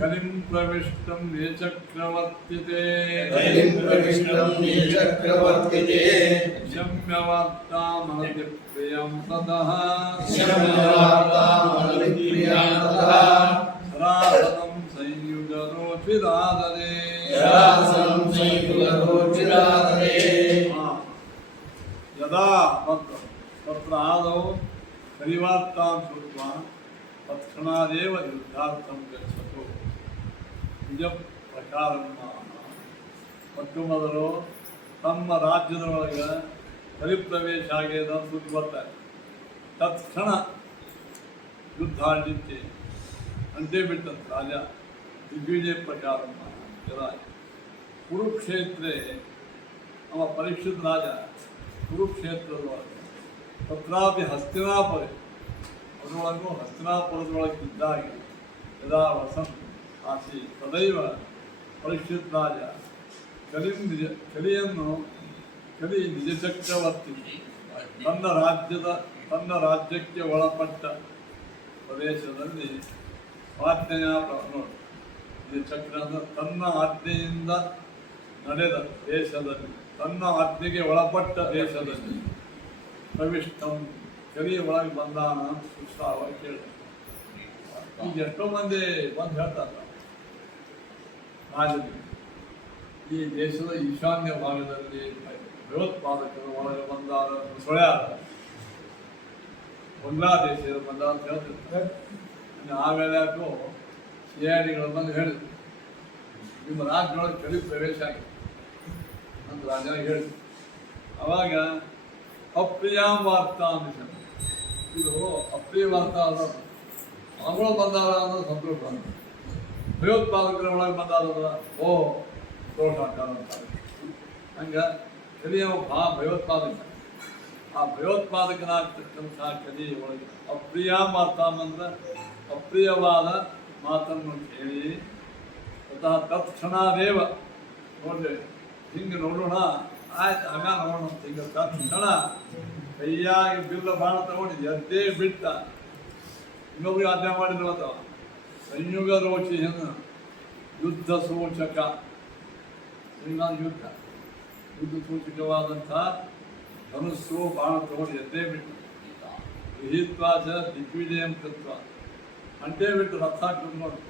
ಕಲಿಂ ಪ್ರವಿಷ್ಟಂ ಚಕ್ರವರ್ತಿತೆ ಶಮ್ಯವಾರ್ತಾಮನತಿ ಪ್ರಿಯಂ ತತಃ ಸರಾಸನಂ ಸಂಯುಗರೋಚಿರಾದರೇ ಯದಾ ತತ್ರ ಆದೌ ಕಲಿವಾರ್ತಾಂ ಶ್ರುತ್ವಾ ತತ್ಕ್ಷಣಾದೇವ ಯುದ್ಧಾರ್ಥಂ ಗಚ್ಚತು ನಿಜ ಪ್ರಕಾರಂ ಮತ್ತು ಮೊದಲು ತಮ್ಮ ರಾಜ್ಯದೊಳಗೆ ಕಲಿಪ್ರವೇಶ ಆಗಿದೆ ಅಂತ ಸುದ್ದಿ ಬರ್ತಾರೆ ತತ್ಕ್ಷಣ ಯುದ್ಧ ಆಡಲಿಕ್ಕೆ ಅಂಟೇ ಬಿಟ್ಟಂತ ರಾಜ ದಿಗ್ವಿಜಯ ಪ್ರಕಾರ ಕುರುಕ್ಷೇತ್ರೇ ಅವ ಪರೀಕ್ಷಿತ ರಾಜ ಕುರುಕ್ಷೇತ್ರದೊಳಗೆ ತತ್ರಾಪಿ ಹಸ್ತಿನಾಪುರ ಅದರೊಳಗೂ ಹಸ್ತಿನಾಪುರದೊಳಗಿದ್ದಾಗಿ ಯದಾ ವಸನ್ ಆಸಿ ತದೈವ ಪರೀಕ್ಷಿತ ರಾಜ ಕಲಿ ನಿಜ ಚಕ್ರವರ್ತಿ ತನ್ನ ರಾಜ್ಯಕ್ಕೆ ಒಳಪಟ್ಟ ಪ್ರದೇಶದಲ್ಲಿ ಆಜ್ಞೆಯ ನೋಡಿ ನಿಜ ಚಕ್ರ ಅಂದರೆ ತನ್ನ ಆಜ್ಞೆಯಿಂದ ನಡೆದ ದೇಶದಲ್ಲಿ ತನ್ನ ಆಜ್ಞೆಗೆ ಒಳಪಟ್ಟ ದೇಶದಲ್ಲಿ ಪ್ರವಿಷ್ಟಂ ಕಲಿಯ ಒಳಗೆ ಬಂದಾನ ಸುಸ್ತಾವ ಕೇಳ ಈಗ ಎಷ್ಟೋ ಮಂದಿ ಬಂದು ಹೇಳ್ತಾರೆ ರಾಜನಿಗೆ ಈ ದೇಶದ ಈಶಾನ್ಯ ಭಾಗದಲ್ಲಿ ಭಯೋತ್ಪಾದಕರು ಒಳಗೆ ಬಂದಾರ ಸುಳ್ಯಾರ ಬಾಂಗ್ಲಾದೇಶದ ಬಂದಾರ ಅಂತ ಹೇಳ್ತಿರ್ತಾರೆ. ಆಮೇಲೆ ಯಾಕೋ ಸಿಐಡಿಗಳು ಬಂದು ಹೇಳಿದ್ರು ನಿಮ್ಮ ರಾಜ್ಯದೊಳಗೆ ಕಲಿ ಪ್ರವೇಶ ಆಗಿದೆ ಅಂತ ರಾಜನಿಗೆ ಹೇಳಿದ್ರು. ಅವಾಗ ಅಪ್ರಿಯಾಂ ವಾರ್ತಾ ಅಂತ ಇದು ಅಪ್ರಿಯ ವಾರ್ತಾ ಅನ್ನೋದು ಅವಳು ಬಂದಾರ ಅನ್ನೋದು ಸಂತೋಷ ಅಂತ ಭಯೋತ್ಪಾದಕರ ಒಳಗೆ ಬಂದಾರ ಓ ದೋಷ ಅಂತಾರೆ. ಹಂಗೆ ಕಲಿಯ ಭಯೋತ್ಪಾದಕ ಆ ಭಯೋತ್ಪಾದಕನಾಗ್ತಕ್ಕಂಥ ಕಲಿ ಒಳಗೆ ಅಪ್ರಿಯ ಮಾತಾನಂದ್ರೆ ಅಪ್ರಿಯವಾದ ಮಾತನ್ನು ಕೇಳಿ ಸ್ವತಃ ತತ್ಕ್ಷಣದೇವ ನೋಡ್ರಿ ಹಿಂಗೆ ನೋಡೋಣ ಆಯ್ತು ಆಗ ನೋಡೋಣ ಹಿಂಗೆ ತತ್ಕ್ಷಣ ಕೈಯಾಗಿ ಬಿಲ್ಲ ಬಾಣ ತಗೊಂಡು ಎದ್ದೇ ಬಿಟ್ಟ ಇನ್ನೊಬ್ರಿಗೆ ಆಜ್ಞೆ ಮಾಡಿದ್ರು ಅಥವಾ ಸಂಯುಗ ರೋಚಿ ಯುದ್ಧ ಸೂಚಕ ಯುದ್ಧ ಸೂಚಕವಾದಂಥ ಧನುಸ್ಸು ಬಾಣ ತಗೊಂಡು ಎದ್ದೇ ಬಿಟ್ಟು ಗೃಹೀತ್ವಾಚ ದಿಗ್ವಿಜಯಂ ಕೃತ್ವ ಅಂಟೇ ಬಿಟ್ಟು ರಥ ಹಾಕೊಂಡು ನೋಡಿ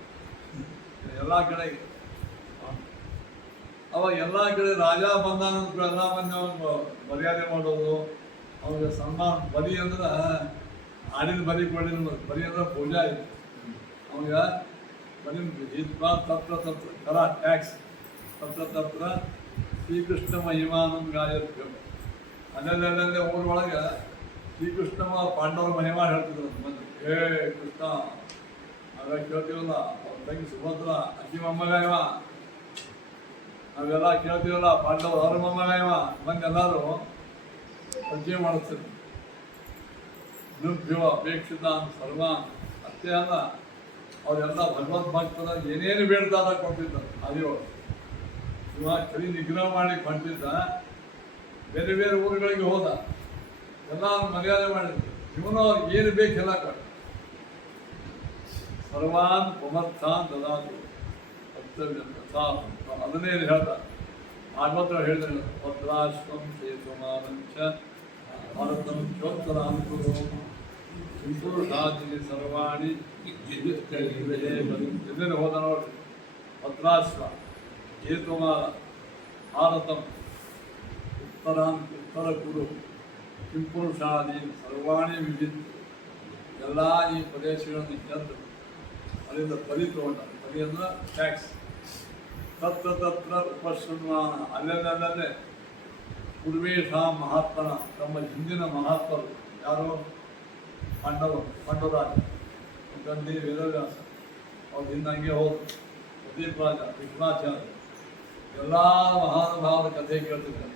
ಎಲ್ಲ ಕಡೆಗೆ ಅವಾಗ ಎಲ್ಲ ಕಡೆ ರಾಜ ಬಂದಾನಂತ ಎಲ್ಲ ಮಂದಿ ಅವ್ನು ಮರ್ಯಾದೆ ಮಾಡೋದು ಅವ್ರಿಗೆ ಸನ್ಮಾನ ಬಲಿ ಅಂದ್ರೆ ಆಡಿನ ಬಲಿ ಕೊಡಿನ ಬಲಿ ಅಂದ್ರೆ ಪೂಜಾ ಇದೆ ಅವಾಗ ಬಲಿ ಗೃಹೀತ್ವಾ ತತ್ರ ತತ್ರ ಕರ ಟ್ಯಾಕ್ಸ್ ತತ್ರ ಶ್ರೀಕೃಷ್ಣ ಮಹಿಮಾನಂ ಗಾಯತ್ಯ ಅಲ್ಲಲ್ಲೇ ಊರೊಳಗೆ ಶ್ರೀಕೃಷ್ಣ ಪಾಂಡವರ ಮಹಿಮಾ ಹೇಳ್ತಿದ್ರು ಮಂದಿ ಹೇ ಕೃಷ್ಣ ಆಗ ಕೇಳ್ತೀವಲ್ಲ ಅವ್ರ ತಂಗಿ ಸುಭದ್ರ ಅಕ್ಕಿ ಮೊಮ್ಮಗಾಯವ ನಾವೆಲ್ಲ ಕೇಳ್ತೀವಲ್ಲ ಪಾಂಡವರು ಅವ್ರ ಮೊಮ್ಮಗಾಯವ ಮಂದಿ ಎಲ್ಲರೂ ಪರಿಚಯ ಮಾಡಿಸ್ತೀವಿ ನೃಭ್ಯೋ ಅಪೇಕ್ಷಿತ ಸರ್ವಾನ್ ಅಷ್ಟೇ ಅಲ್ಲ ಅವರೆಲ್ಲ ಭಗವದ್ ಭಕ್ತರ ಏನೇನು ಬೇಡ್ದಾರ ಕೊಟ್ಟಿದ್ದಾರೆ ಅದಿಯವರು ಇವಾಗ ಕಲಿ ನಿಗ್ರಹ ಮಾಡಿ ಹೊಂಟಿದ್ದ ಬೇರೆ ಬೇರೆ ಊರುಗಳಿಗೆ ಹೋದ ಎಲ್ಲ ಮರ್ಯಾದೆ ಮಾಡಿದ್ರು ಇವನು ಅವ್ರಿಗೆ ಏನು ಬೇಕೆಲ್ಲ ಕೊಟ್ಟ ಸರ್ವಾನ್ ಪುಮರ್ಥಾನ್ ದದಾತು ಕರ್ತವ್ಯ ಅದನ್ನೇ ಹೇಳ್ತಾರೆ ಭಾಗವತ ಹೇಳಿದ್ರೆ ಭದ್ರಾಶ್ವಂ ಸೇತುಮಾನಂಚ ಭಾರತಂ ಚೋತ್ತರ ಅನುಕೂಲ ಸಂಪೂರ್ಣಾದಿನಿ ಸರ್ವಾಣಿ ಎಲ್ಲೇನು ಹೋದ ನೋಡಿ ಭದ್ರಾಶ್ವ ಕೇತುಮಾನ ಭಾರತಂ ಉತ್ತರ ಕುರು ಕಿಂಪುರುಷಾದಿ ಸರ್ವಾಣಿ ವಿವಿಧ ಎಲ್ಲ ಈ ಪ್ರದೇಶಗಳನ್ನು ಗೆದ್ದು ಅಲ್ಲಿಂದ ಪರಿ ತಗೊಂಡ ಪರಿ ಅಂದ್ರೆ ಟ್ಯಾಕ್ಸ್ ತತ್ರ ಉಪಶೃಣ್ವಾನ ಅಲ್ಲೇ ಪೂರ್ವೇಶ ಮಹಾತ್ಮನ ತಮ್ಮ ಹಿಂದಿನ ಮಹಾತ್ಮರು ಯಾರೋ ಪಾಂಡವರಾಜ ಗಂಧಿ ವೇದವ್ಯಾಸ ಅವ್ರು ಹಿಂದಂಗೆ ಹೋದ್ರು ಪ್ರದೀಪ್ ರಾಜ ಕೃಷ್ಣಾಚಾರ್ಯ ಎಲ್ಲ ಮಹಾನುಭಾವರ ಕಥೆ ಕೇಳ್ತಿದ್ದಾರೆ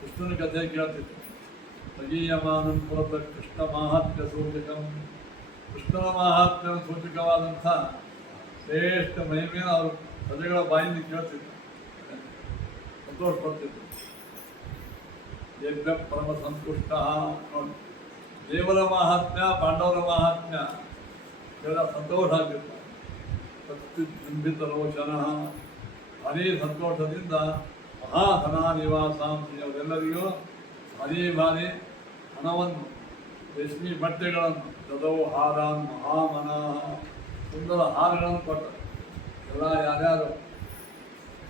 ಕೃಷ್ಣನ ಕಥೆ ಕೇಳ್ತಿದ್ರು ತಗೀಯಮಾನಂ ಪುರತ ಕೃಷ್ಣ ಮಾಹಾತ್ಮ್ಯ ಸೂಚಕಂ ಕೃಷ್ಣನ ಮಾಹಾತ್ಮ್ಯ ಸೂಚಕವಾದಂಥ ಶ್ರೇಷ್ಠ ಮಹಿಮೆಯ ಅವರು ಪ್ರಜೆಗಳ ಬಾಯಿಂದ ಕೇಳ್ತಿದ್ರು ಸಂತೋಷ ಪಡ್ತಿದ್ರು ಯಜ್ಞ ಪರಮ ಸಂತುಷ್ಟ ನೋಡಿ ದೇವರ ಮಾಹಾತ್ಮ್ಯ ಪಾಂಡವರ ಮಾಹಾತ್ಮ್ಯ ಎಲ್ಲ ಸಂತೋಷ ಆಗಿರ್ತಾರೆ ಸತ್ಯುಬಿಂಬಿತ ರೋಚನ ಭಾರೀ ಸಂತೋಷದಿಂದ ಮಹಾಧನ ನಿವಾಸಾಂಸಿ ಅವರೆಲ್ಲರಿಗೂ ಭಾರೀ ಹಣವನ್ನು ರೇಷ್ಮೆ ಬಟ್ಟೆಗಳನ್ನು ದದವು ಹಾರಾನ್ ಮಹಾಮನಃ ಸುಂದರ ಹಾರಗಳನ್ನು ಕೊಟ್ಟರು ಎಲ್ಲ ಯಾರ್ಯಾರು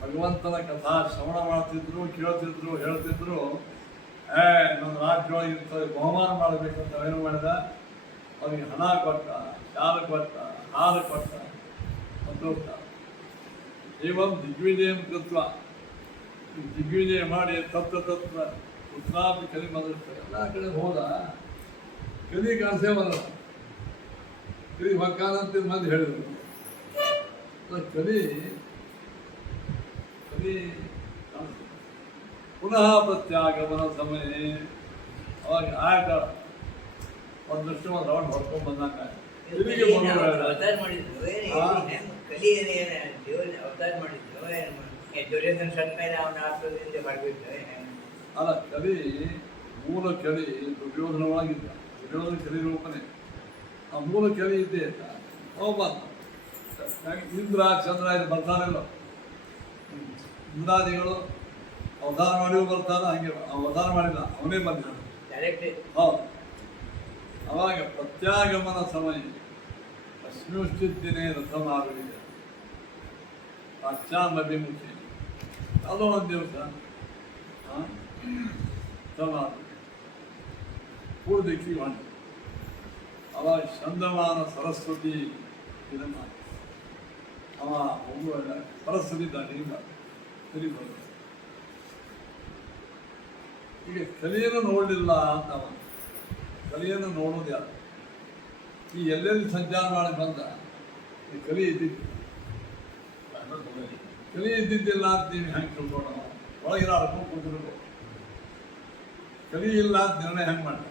ಭಗವಂತನ ಕಥಾ ಶ್ರವಣ ಮಾಡ್ತಿದ್ರು ಕೇಳ್ತಿದ್ರು ಹೇಳ್ತಿದ್ರು ನನ್ನ ರಾಜ್ಯೊಳಗೆ ಇಂಥ ಬಹುಮಾನ ಮಾಡಬೇಕಂತ ಏನು ಮಾಡಿದ ಅವ್ರಿಗೆ ಹಣ ಕೊಟ್ಟ ಶಾಲು ಕೊಟ್ಟ ಹಾರ ಕೊಟ್ಟ ಸಂತೋಷ ಏವಂ ದಿಗ್ವಿಜಯಂ ಕೃತ್ವ ದಿಗ್ವಿಜಯ ಮಾಡಿ ತತ್ವ ಉತ್ಸಾಪಿ ಕಲಿ ಮೊದಲಿರ್ತಾರೆ ಎಲ್ಲ ಕಡೆ ಹೋದ ಕಲಿ ಕಾಣಿಸೇ ಬರಲ್ಲ. ಕಲಿ ಹೊಕ್ಕಾನಂತ ಮಂದಿ ಹೇಳಿದ್ರು. ಕಲಿ ಕಲಿ ಕಾಣಿಸ್ತದೆ. ಪುನಃ ಪ್ರತ್ಯಾಗಮನ ಸಮಯ ಅವಾಗ ಆಟ ಒಂದಷ್ಟು ಒಂದು ರೌಂಡ್ ಹೊಡ್ಕೊಂಡು ಬಂದಾಗ ಇಲ್ಲಿಗೆ ಬರೋದು. ಅವತಾರ ಮಾಡಿದ್ರು ಕಲಿ ದೇವ್ರ ಅವತಾರ ಮಾಡಿದ್ರು ದುರ್ಯೋಧನ ಸತ್ ಮೇಲೆ ಅವನ ಆತ್ಮದಿಂದ ಮಾಡಿಬಿಟ್ಟು ಅಲ್ಲ, ಕಲಿ ಮೂಲ ಕಲಿ ದುರ್ಯೋಧನ ಒಳಗಿದ್ದ. ದುರ್ಯೋಧನ ಕಲಿ ರೂಪನೇ. ಆ ಮೂಲ ಕಲಿ ಇದ್ದೇ ಇಲ್ಲ. ಒಬ್ಬ ಇಂದ್ರ ಚಂದ್ರ ಇದು ಬರ್ತಾನಿಲ್ಲ. ಇಂದ್ರಾದಿಗಳು ಅವತಾರ ಮಾಡಿಯೂ ಬರ್ತಾನೆ, ಹಂಗೆ ಅವತಾರ ಮಾಡಿಲ್ಲ, ಅವನೇ ಬಂದ. ಡೈರೆಕ್ಟ್ ಹೌದು. ಅವಾಗ ಪ್ರತ್ಯಾಗಮನ ಸಮಯ ಅಶ್ಮಿಷ್ಟಿದ್ದಿನೇ ರಥಮಾರುವಿದೆ ಪಾಶ್ಚಾಮಭಿಮುಖಿ. ಅದು ಒಂದು ದಿವಸ ಸಮಾಧಿ ಪೂರ್ದಿಕ್ಕಿ ಹೊಂಟು. ಅವಾಗ ಚಂದಮಾನ ಸರಸ್ವತಿ ಇದನ್ನ ಅವ ಹೋಗುವಾಗ ಸರಸ್ವತಿ ದಾಟಿಯಿಂದ ಕಲಿ ಬರುತ್ತೆ. ಈಗ ಕಲಿಯನ್ನು ನೋಡಲಿಲ್ಲ ಅಂತ ಅವ. ಕಲಿಯನ್ನು ನೋಡೋದು ಯಾರು? ಈ ಎಲ್ಲೆಲ್ಲಿ ಸಂಚಾರ ಮಾಡಿ ಬಂದ ಈ ಕಲಿ ಇದ್ದಿದ್ದು. ಕಲಿ ಇದ್ದಿದ್ದಿಲ್ಲ ಅಂತ ನೀವು ಹೆಂಗೆ ತಿಳ್ಕೊಳ್ಳೋಣ? ಒಳಗಿರೋ ಅರ್ಕೊಂಡು ಕೂತಿರ್ಬೋದು. ಕಲಿ ಇಲ್ಲ ಅಂತ ನಿರ್ಣಯ ಹೆಂಗೆ ಮಾಡಿ?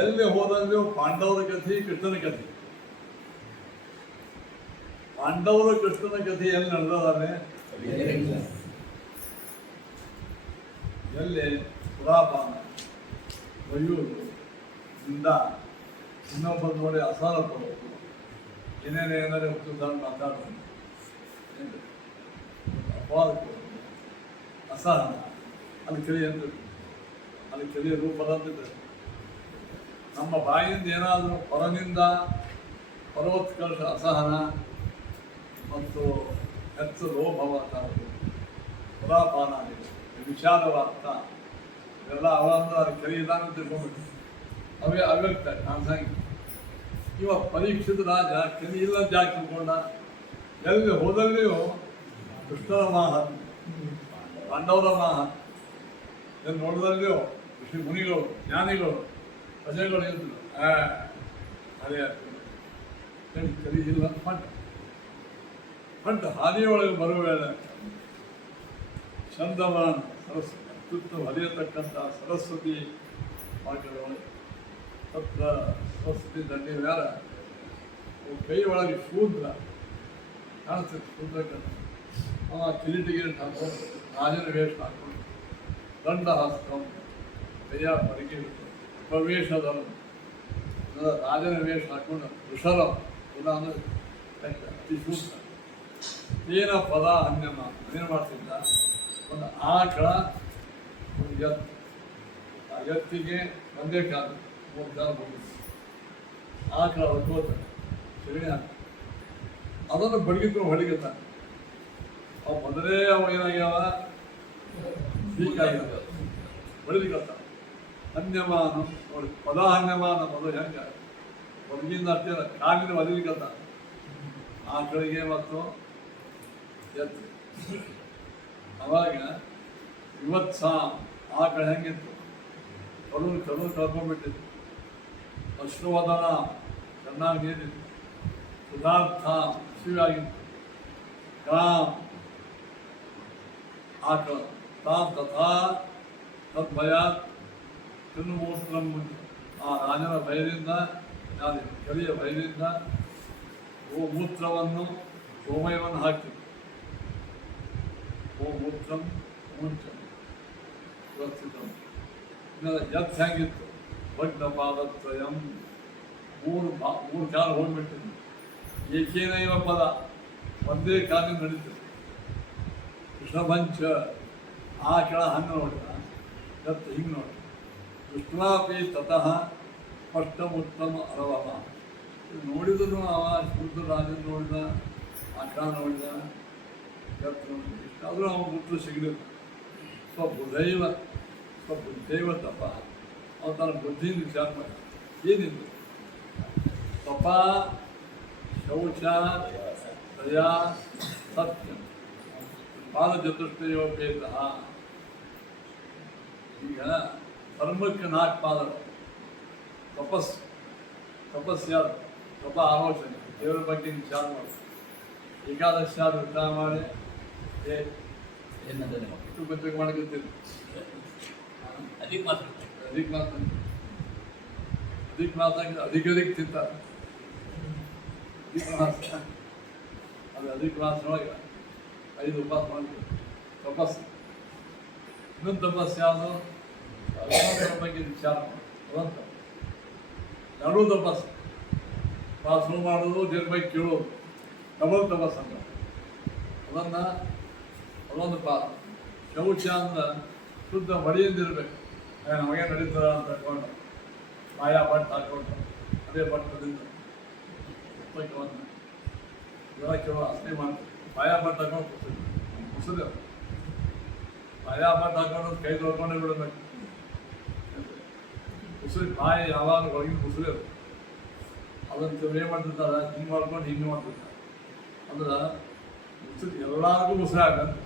ಎಲ್ಲಿ ಹೋದಂಗೂ ಪಾಂಡವರ ಕಥೆ, ಕೃಷ್ಣನ ಕಥೆ. ಪಾಂಡವರು ಕೃಷ್ಣನ ಕಥೆ ಎಲ್ಲಿ ನಡೆದಾರೆ? ಎಲ್ಲಿ ಪುರಾಪಾನ, ಬೈಯೂರು, ಇಂದ ಇನ್ನೊಬ್ಬರು ನೋಡಿ ಅಸಾರ ಕೊಡೋದು, ಏನೇನೇನಾದ್ರೆ ಹುಟ್ಟು ಸಾಲ ಮಾತಾಡೋದು, ಅಪವಾದ ಕೊಡೋದು, ಅಸಹನ. ಅಲ್ಲಿ ಕಲಿ ಅಂತ ಅಲ್ಲಿ ಕಲಿಯ ರೂಪದಂತಿದೆ. ನಮ್ಮ ಬಾಯಿಂದ ಏನಾದರೂ ಹೊರನಿಂದ ಪರ್ವತ್ಕರ್ಷ ಅಸಹನ ಮತ್ತು ಹೆಚ್ಚು ಲೋಭವ ತಾವು ಪುರಾಪಾನ ವಿಷಾದವಾರ್ಥ ಇವೆಲ್ಲ ಅವಂದ್ರೆ ಅದು ಕಲಿಯಿಲ್ಲ ಅಂತ ತಿಳ್ಕೊಂಡ್ಬಿಟ್ಟು ಅವೇ ಅವ್ಯಕ್ತ ಕಾಣ್ಸಂಗೆ. ಇವ ಪರೀಕ್ಷಿತ ರಾಜ ಕಲಿ ಇಲ್ಲ ಜಾಗ ತಿಳ್ಕೊಂಡ. ಎಲ್ಲಿ ಹೋದಲ್ಲಿಯೂ ಕೃಷ್ಣರ ಮಾಹತ್, ಪಾಂಡವರ ಮಾಹತ್. ಎಲ್ಲಿ ನೋಡಿದಲ್ಲಿಯೂ ಋಷಿ ಮುನಿಗಳು, ಜ್ಞಾನಿಗಳು, ಪ್ರಜೆಗಳು ಇದ್ರು. ಅದೇ ಕಲಿ ಇಲ್ಲ ಪಂಟ ಹಾದಿಯೊಳಗೆ ಬರುವ ವೇಳೆ ಚಂದಮಾನ ಸರಸ್ವತಿ ಅತ್ಯುತ್ತಮ ಹರಿಯತಕ್ಕಂಥ ಸರಸ್ವತಿ ವಾಕ್ಯದೊಳಗೆ ತತ್ರ ಸರಸ್ವತಿ ದಂಡಿ ಮೇಲೆ ಕೈ ಒಳಗೆ ಶೂದ್ರ ಕಾಣಿಸ್ತದೆ. ಶೂದ್ರ ಅವ ಕಿರೀಟಿಗೆ ಹಾಕೊಂಡು ರಾಜನ ವೇಷ ಹಾಕೊಂಡು ದಂಡ ಹಸ್ತಂ ಕೈಯ ಪರಿಗೆ ಪ್ರವೇಶದ ರಾಜನ ವೇಷ ಹಾಕೊಂಡು ಋಷರ ಪುನ ಅಂದರೆ ಅತಿ ಶೂದ್ರ. ಏನ ಪದ ಅನ್ಯಮ ಏನು ಮಾಡ್ತಿದ್ದ? ಒಂದು ಆಕಳ, ಒಂದು ಎತ್ತು. ಆ ಎತ್ತಿಗೆ ಒಂದೇ ಕಾಲು, 3 ಕಾಲು ಬಂದಿತ್ತು. ಆಕಳ ಹೊಡ್ಕೋತಾನೆ, ಸಗಣಿ ಹಾಕ ಅದನ್ನು ಬಡಗಿದ್ರು ಹೊಡಿಗತ್ತಾನೆ. ಅವು ಮೊದಲೇ ಅವ ಏನಾಗ್ಯಾವ ಹೀಗಾಗ್ಯಾವ ಬಡಲಿಕತ್ತಾನ. ಅನ್ಯಮಾನ ನೋಡಿ, ಪದ ಅನ್ಯಮಾನ ಮೊದಲು ಹೆಂಗೆ ಹೊರಗಿಂದ ಅಷ್ಟೇ ಕಾಲಿನ ಒದಲಿಕತ್ತಾನ. ಆಕಳಿಗೆ ಮತ್ತು ಎತ್ತು. ಅವಾಗ ವಿವತ್ಸ ಆಕಳ ಹೆಂಗಿತ್ತು? ಕರು ಕರ್ಕೊಂಡ್ಬಿಟ್ಟಿತ್ತು. ಅಶ್ರುವದನ ಚೆನ್ನಾಗಿ ನೀರಿತ್ತು. ಸುಧಾರ್ಥ ಹಸಿವಾಗಿತ್ತು. ಕಾಮ್ ಆಕಳ ತಾಮ್ ತಥಾ ತದ್ಭಯ ತಿನ್ನುಮೂತ್ರಂ. ಆ ರಾಜನ ಭಯದಿಂದ, ಕಲಿಯ ಭಯದಿಂದ ಗೋಮೂತ್ರವನ್ನು, ಗೋಮಯವನ್ನು ಹಾಕಿತ್ತು. ಗೋಮೂತ್ರಂ ಮುಂಚಂ ಸುರಕ್ಷಿತಂ. ಎತ್ತು ಹೆಂಗಿತ್ತು? ಭಗ್ನ ಪಾದತ್ರಯಂ, 3 ಕಾಲು ಹೋಗ್ಬಿಟ್ಟಿದ್ದು. ಏಕೇನೈವ ಪದ, ಒಂದೇ ಕಾಲಿನ ನಡೀತದೆ. ಕೃಷ್ಣಭಂಚ ಆ ಕೆಳ ಹಂಗೆ ನೋಡಿದ, ಎತ್ತು ಹಿಂಗೆ ನೋಡಿ. ಕೃಷ್ಣಾಪಿ ತತಃ ಸ್ಪಷ್ಟಮುತ್ತಮ ಅರವಮ. ನೋಡಿದ್ರು ಅವ ಶುದ್ಧ ರಾಜನ ನೋಡಿದ, ಆಕಳ ನೋಡಿದ, ಎತ್ತು ನೋಡಿದ. ಇಷ್ಟಾದರೂ ಅವನ ಗುರುತು ಸಿಗಲಿಲ್ಲ. ಸ್ವಬುದ್ಧೈವ ತಪ. ಅವನು ತನ್ನ ಬುದ್ಧಿಯಿಂದ ವಿಚಾರ ಮಾಡಿ ಏನಿಲ್ಲ. ತಪ, ಶೌಚ, ದಯಾ, ಸತ್ಯ, ಪಾದಚತುಷ್ಟಯೋಪೇತ. ಈಗ ಧರ್ಮಕ್ಕೆ 4 ಪಾದ. ತಪಸ್ಸು ಯಾರು? ತಪ ಆಲೋಚನೆ, ದೇವರ ಬಗ್ಗೆ ವಿಚಾರ ಮಾಡಿ, ಏಕಾದಶಿ ಆದ ವಿಚಾರ ಮಾಡಿ ಬಚ್ಚಕ್ಕೆ ಮಾಡಕತ್ತೀರಿ. ಅದಕ್ಕೆ ಮಾತ್ರ ಅಧಿಕ ತಿಂತಾರೆ. ಅಧಿಕ ಮಾಸದೊಳಗೆ 5 ಉಪವಾಸ ಮಾಡ್ತೀವಿ. ತಪಸ್ಸು ಇನ್ನೊಂದು ತಪಸ್ಸು ಯಾವುದು? ಭಗವಂತನ ಬಗ್ಗೆ ವಿಚಾರ ಮಾಡಿ. ಭಗವಂತ ಎರಡೂ ತಪಸ್ಸು. ಶುರು ಮಾಡೋದು, ದೇವ್ರ ಬಗ್ಗೆ ಕೇಳೋದು, ಡಬಲ್ ತಪಸ್ಸು ಅಂತ. ಅದೊಂದು ಪಾದ. ಶೌಚ ಅಂದ್ರೆ ಶುದ್ಧ ಮಡಿಯಿಂದಿರ್ಬೇಕು. ನಮಗೆ ನಡೀತದ ಅಂತ ತಗೊಂಡು ಮಾಯಾ ಬಟ್ಟೆ ಹಾಕೊಂಡು ಅದೇ ಬಟ್ಟದಿಂದ ಇವಾಗ ಕೆಲವು ಅಸಲಿ ಮಾಡ್ತೀವಿ. ಮಾಯಾ ಬಟ್ಟೆ ಹಾಕೊಂಡು ಮುಸುದೆ, ಮಾಯಾ ಬಟ್ಟೆ ಹಾಕೊಂಡು ಕೈ ತೊಳ್ಕೊಂಡೇ ಬಿಡಬೇಕು. ಮುಸುರಿ ಬಾಯಿ ಯಾವಾಗ ಒಳಗಿನ ಮುಸುರಿ ಅದನ್ನು ಏನು ಮಾಡ್ತಿರ್ತಾರೆ, ಹಿಂಗೆ ಮಾಡ್ಕೊಂಡು ಹಿಂಗೆ ಮಾಡ್ತಿರ್ತಾರೆ. ಅಂದ್ರೆ ಮುಸುರಿ ಎಲ್ಲರಿಗೂ ಮುಸುರೆ ಆಗಂತ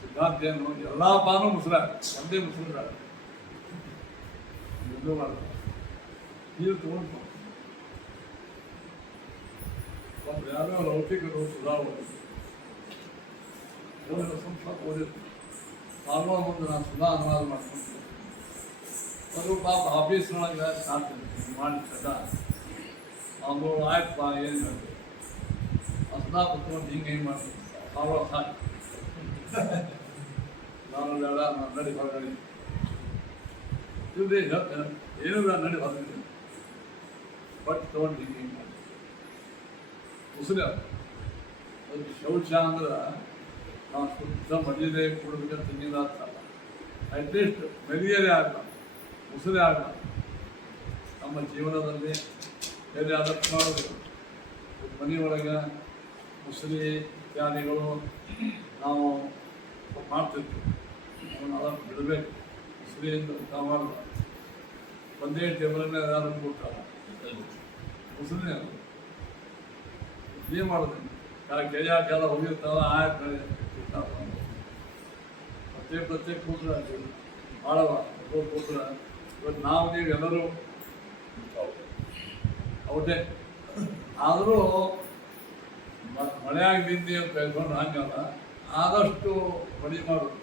ಸಿದ್ಧಾಂತ ಏನು? ಎಲ್ಲ ಪಾನು ಮುಸುರೆ ಒಂದೇ ಮುಸುರೆ ಎಲ್ಲೂ ಮಾಡ್ತಾರೆ. ನೀರು ತಗೊಂಡು ಒಂದು ಯಾರೋ ಲೌಕಿಕರು ಸುಧಾ ಸ್ವಲ್ಪ ಓದಿರ್ತೀನಿ. ಆಗುವ ಮುಂದೆ ನಾನು ಸುಧಾ ಅನುವಾದ ಮಾಡ್ಕೊಂಡು ಒಂದು ಪಾಪ ಆಫೀಸ್ನೊಳಗೆ ಸಾಕ್ತೀನಿ ಮಾಡಿ ಸದಾ ಅದು ಆಯ್ತಪ್ಪ ಏನು ಹೇಳ್ತೀವಿ ಸದಾ ಕುತ್ಕೊಂಡು ಹಿಂಗೆ ಮಾಡ್ತೀನಿ. ಸಾವ ಸಾಕು ನಾನು ಬೇಡ, ನಾನು ನಡಿ ಹೊರಗಡೆ ಇಲ್ಲದೆ ಏನು ಬೇಡ, ನಡಿ ಹೊರಗಡೆ ಬಟ್ ತೊಗೊಂಡು ಹಿಂಗೆ ಮಾಡಿ ಉಸಿರು. ಅದಕ್ಕೆ ಶೌಚ ಅಂದ್ರೆ ನಾವು ಶುದ್ಧ ಮಡಿಯದೇ ಕೊಡಬೇಕಂತ ತಿಂಗಿಲ್ಲ ಅಂತಲ್ಲ, ಅಟ್ಲೀಸ್ಟ್ ಮೆರಿಯದೇ ಆಗಲ್ಲ, ಉಸಿರೇ ಆಗಲ್ಲ. ನಮ್ಮ ಜೀವನದಲ್ಲಿ ಬೇರೆ ಅದಕ್ಕೆ ಮಾಡೋದು ಮನೆಯೊಳಗೆ ಮುಸುರಿ ಇತ್ಯಾದಿಗಳು ನಾವು ಮಾಡ್ತಿರ್ತೀವಿ. ಅವನು ಅದನ್ನು ಬಿಡಬೇಕು. ಮುಸುರಿಯಿಂದ ಊಟ ಮಾಡಲ್ಲ. ಒಂದೇ ಟೇಬಲ್ ಮೇಲೆ ಯಾರು ಕೊಡ್ತಾರೆ ಮುಸುರಿ ಅದು ಏನು ಮಾಡೋದು? ಕೈಯಾಕೆಲ್ಲ ಹೋಗಿರ್ತಾವ, ಆಯ್ತು ಪ್ರತ್ಯೇಕ ಕೂತ್ರೆ ಮಾಡವ ಕೂತ್ರೆ. ಇವತ್ತು ನಾವು ನೀವು ಎಲ್ಲರೂ ಹೌದೇ, ಆದರೂ ಮಳೆಯಾಗಿ ಬಿಂದಿ ಅಂತ ಹೇಳ್ಕೊಂಡು ಹಂಗಲ್ಲ, ಆದಷ್ಟು ಬಡಿ ಮಾಡೋದು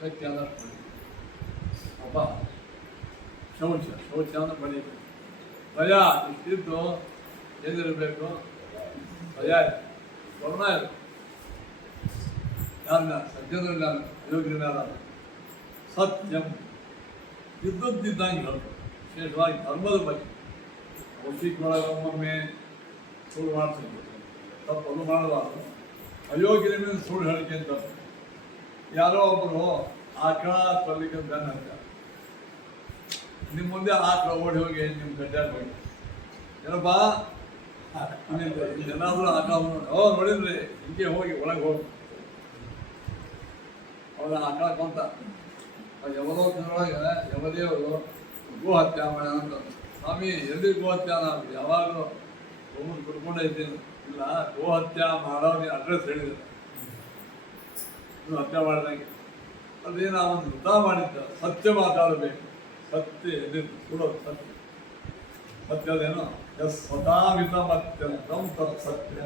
ಶಕ್ತಿ ಆದಷ್ಟು ಬಡಿ. ಅಪ್ಪ ಶೌಚ ಅಂದ್ರೆ ಬಡಿಬೇಕು. ಭಯ ಇಷ್ಟಿದ್ದು ಏನಿರಬೇಕು? ಭಯ ಸ್ವರ್ಣ ಇದೆ. ಯಾರನ್ನ ಸಜ್ಜನರಿಲ್ಲ, ಯೋಗ್ಯರಿಲ್ಲ. ಸತ್ಯಂ ಇದ್ದಂಗೆ ಹೇಳೋದು. ವಿಶೇಷವಾಗಿ ಧರ್ಮದ ಬಗ್ಗೆ ಔಷಧಿಗೊಳಗೆ ಒಮ್ಮೊಮ್ಮೆ ಸುಳ್ಳು ಮಾಡ್ತಿದ್ರು, ತಪ್ಪು ಅದು ಮಾಡಬಾರ್ದು. ಅಯೋಗ್ಯರ ಮೇಲೆ ಸುಳ್ಳು ಹೇಳಿಕೆ ಅಂತ ಯಾರೋ ಒಬ್ಬರು ಆಕಳ ಕೊಲ್ಲಿಕ್ಕೆ ಬೆನ್ನ ಅಂತ ನಿಮ್ಮ ಮುಂದೆ ಆಕಳ ಓಡಿ ಹೋಗಿ ನಿಮ್ಮ ಗಡ್ಡೆ ಹೋಗಿ ಏನಪ್ಪ ಏನಾದರೂ ಆಕಳ ನೋಡಿದ್ರಿ ಹಿಂಗೆ ಹೋಗಿ ಒಳಗೆ ಹೋಗಿ ಅವರ ಆಕಳ ಕೊಂತ ಯಾವದೋ ದಿನೊಳಗೆ ಯಮದೇವರು ಗೋ ಹತ್ಯೆ ಮಾಡ ಅಂತ. ಸ್ವಾಮಿ ಎಲ್ಲಿ ಗೋ ಹತ್ಯೆ ನಾವು ಯಾವಾಗಲೂ ಒಬ್ಬರು ಕುಡ್ಕೊಂಡೇ ಇದ್ದೀನಿ. ಇಲ್ಲ, ಗೋ ಹತ್ಯೆ ಮಾಡೋರಿಗೆ ಅಡ್ರೆಸ್ ಹೇಳಿದ್ರು, ನೀವು ಹತ್ಯೆ ಮಾಡಿದಂಗೆ. ಅದೇನು ಅವನು ವೃತ ಮಾಡಿದ್ದ, ಸತ್ಯ ಮಾತಾಡಬೇಕು. ಸತ್ಯ ಎಲ್ಲಿದ್ದು ಸುಡೋದು ಸತ್ಯ. ಸತ್ಯದೇನು ಸ್ವತಾವಿತ ಮತ್ಯಂತ ಸತ್ಯ.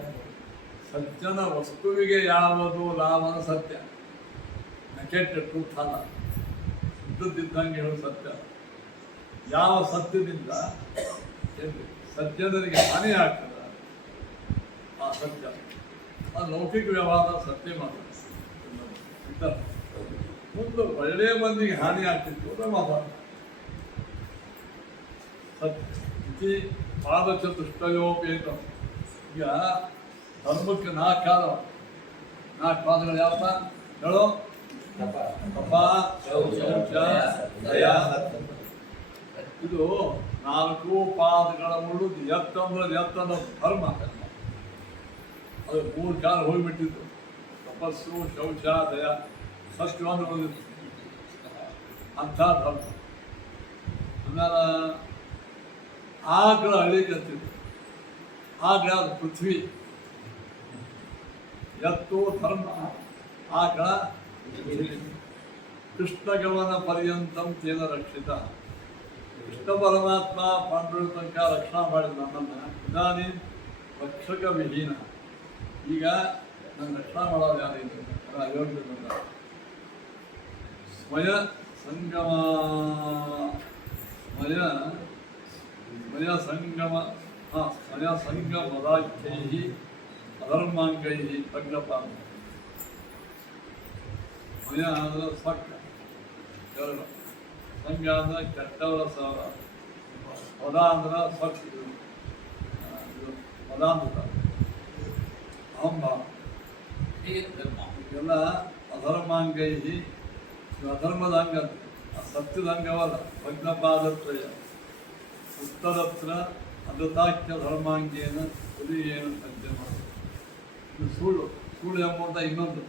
ಸಜ್ಜನ ವಸ್ತುವಿಗೆ ಯಾವುದು ಲಾಭನ ಸತ್ಯ, ಕೆಟ್ಟ ಟ್ರೂತ್ ಅಲ್ಲ. ಇದ್ದಂಗೆ ಹೇಳೋದು ಸತ್ಯ. ಯಾವ ಸತ್ಯದಿಂದ ಸಜ್ಜನರಿಗೆ ಹಾನಿ ಆಗ್ತದೆ ಆ ಸತ್ಯ. ಆ ಲೌಕಿಕ ವ್ಯವಹಾರ ಸತ್ಯ ಮಾತಾಡ ಮುಂದೆ ಒಳ್ಳೆಯ ಮಂದಿಗೆ ಹಾನಿ ಆಗ್ತಿತ್ತು ಅಂತ ಮಾತಾಡ. ಸತ್ಯ ಪಾದಚತುಷ್ಟಯೋಪೇತ. ಈಗ ಧರ್ಮಕ್ಕೆ 4 ಪಾದಗಳು ಯಾವಪ್ಪ ಹೇಳೋ? ತಪ, ಶೌಚ, ದಯಾ. ಇದು 4 ಪಾದಗಳ ಉಳ್ಳುದು. ಎತ್ತಂದ್ರೆ ಧರ್ಮ. ಅದು 3 ಕಾಲ ಹೋಗಿಬಿಟ್ಟಿತ್ತು. ತಪಸ್ಸು, ಶೌಚ, ದಯಾ, ಸತ್ಯವನ್ನು ಉಳಿದಿತ್ತು. ಅಂಥ ಧರ್ಮ. ಆಮೇಲೆ ಆಕಳ ಹಳ್ಳಿಗೆ ಅಂತಿತ್ತು. ಆಕಳ ಅದು ಪೃಥ್ವಿ. ಎತ್ತು ಧರ್ಮ, ಆಕಳ ಕೃಷ್ಣಗಮನ ಪರ್ಯಂತಂ ತೇನ ರಕ್ಷಿತ. ಕೃಷ್ಣ ಪರಮಾತ್ಮ ಪಾಂಡವರ ತನಕ ರಕ್ಷಣಾ ಮಾಡಿದ ನನ್ನನ್ನು, ಇದಾನಿ ರಕ್ಷಕ ವಿಹೀನ. ಈಗ ನನ್ನ ರಕ್ಷಣಾ ಮಾಡೋದು ಯಾರಿದೆ? ಅಯೋಗ್ಯ ಬಂದ ಸ್ವಯ ಸಂಗಮ ಸ್ವಯ ಸಂಗಮದಾಖ್ಯೈ ಅಧರ್ಮಾಂಗೈ ಪ್ರಜ್ಞಪಾನ. ಸ್ವಯ ಅಂದ್ರೆ ಸ್ವಕ್ಕ ಎರಡು, ಸಂಘ ಅಂದ್ರೆ ಕೆಟ್ಟವರ ಸಹ, ಪದ ಅಂದ್ರೆ ಸ್ವಚ್ಛ ಪದಾಂತ ಅಹಂಭಾವ. ಇದೆಲ್ಲ ಅಧರ್ಮಾಂಗೈ, ಅಧರ್ಮದ ಅಂಗ, ಸತ್ಯದ ಅಂಗವಲ್ಲ. ಭಗ್ನಪಾದತ್ರಯ ಉತ್ತರತ್ರ ಅಗತಾಖ್ಯ ಧರ್ಮಾಂಗೇನ ಹುಲಿಯೇನ ಸಜ್ಜನ. ಇದು ಸುಳ್ಳು ಎಂಬಂತ ಇನ್ನೊಂದು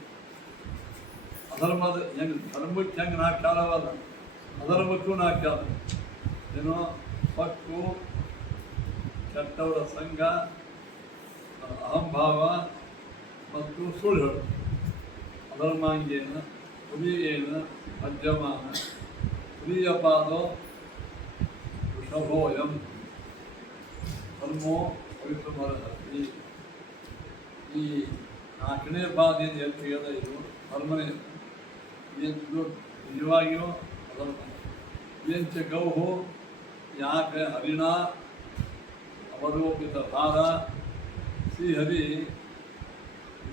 ಅಧರ್ಮದ ಹೆಂಗೆ ಧರ್ಮಕ್ಕೆ ಹೆಂಗೆ ನಾಲ್ಕು ಕಾಲವಲ್ಲ, ಅಧರ್ಮಕ್ಕೂ ನಾಲ್ಕು ಕಾಲ. ಏನೋ ಪಕ್ಕು, ಕೆಟ್ಟವರ ಸಂಘ, ಅಹಂಭಾವ ಮತ್ತು ಸುಳ್ಳು ಹೇಳು. ಅಧರ್ಮಾಂಗೇನ ಹುಲಿಯೇನ ಮಧ್ಯಮಾನ ಹುಲಿಯಪಾದೋ ವೃಷಭೋಯಂ ಧರ್ಮೋ ಪವಿತ್ರಮರಹತಿ. ಈ ನಾಲ್ಕನೇ ಪಾದೇನು ಎತ್ತಿಗೆದ ಇದು ಧರ್ಮನೇ. ಏನು ನಿಜವಾಗಿಯೂ ಅಧರ್ಮ. ಏಂಚ ಗೌಹು ಯಾಕೆ ಹರಿಣ ಅವಲೋಕಿತ ಭಾರ ಶ್ರೀಹರಿ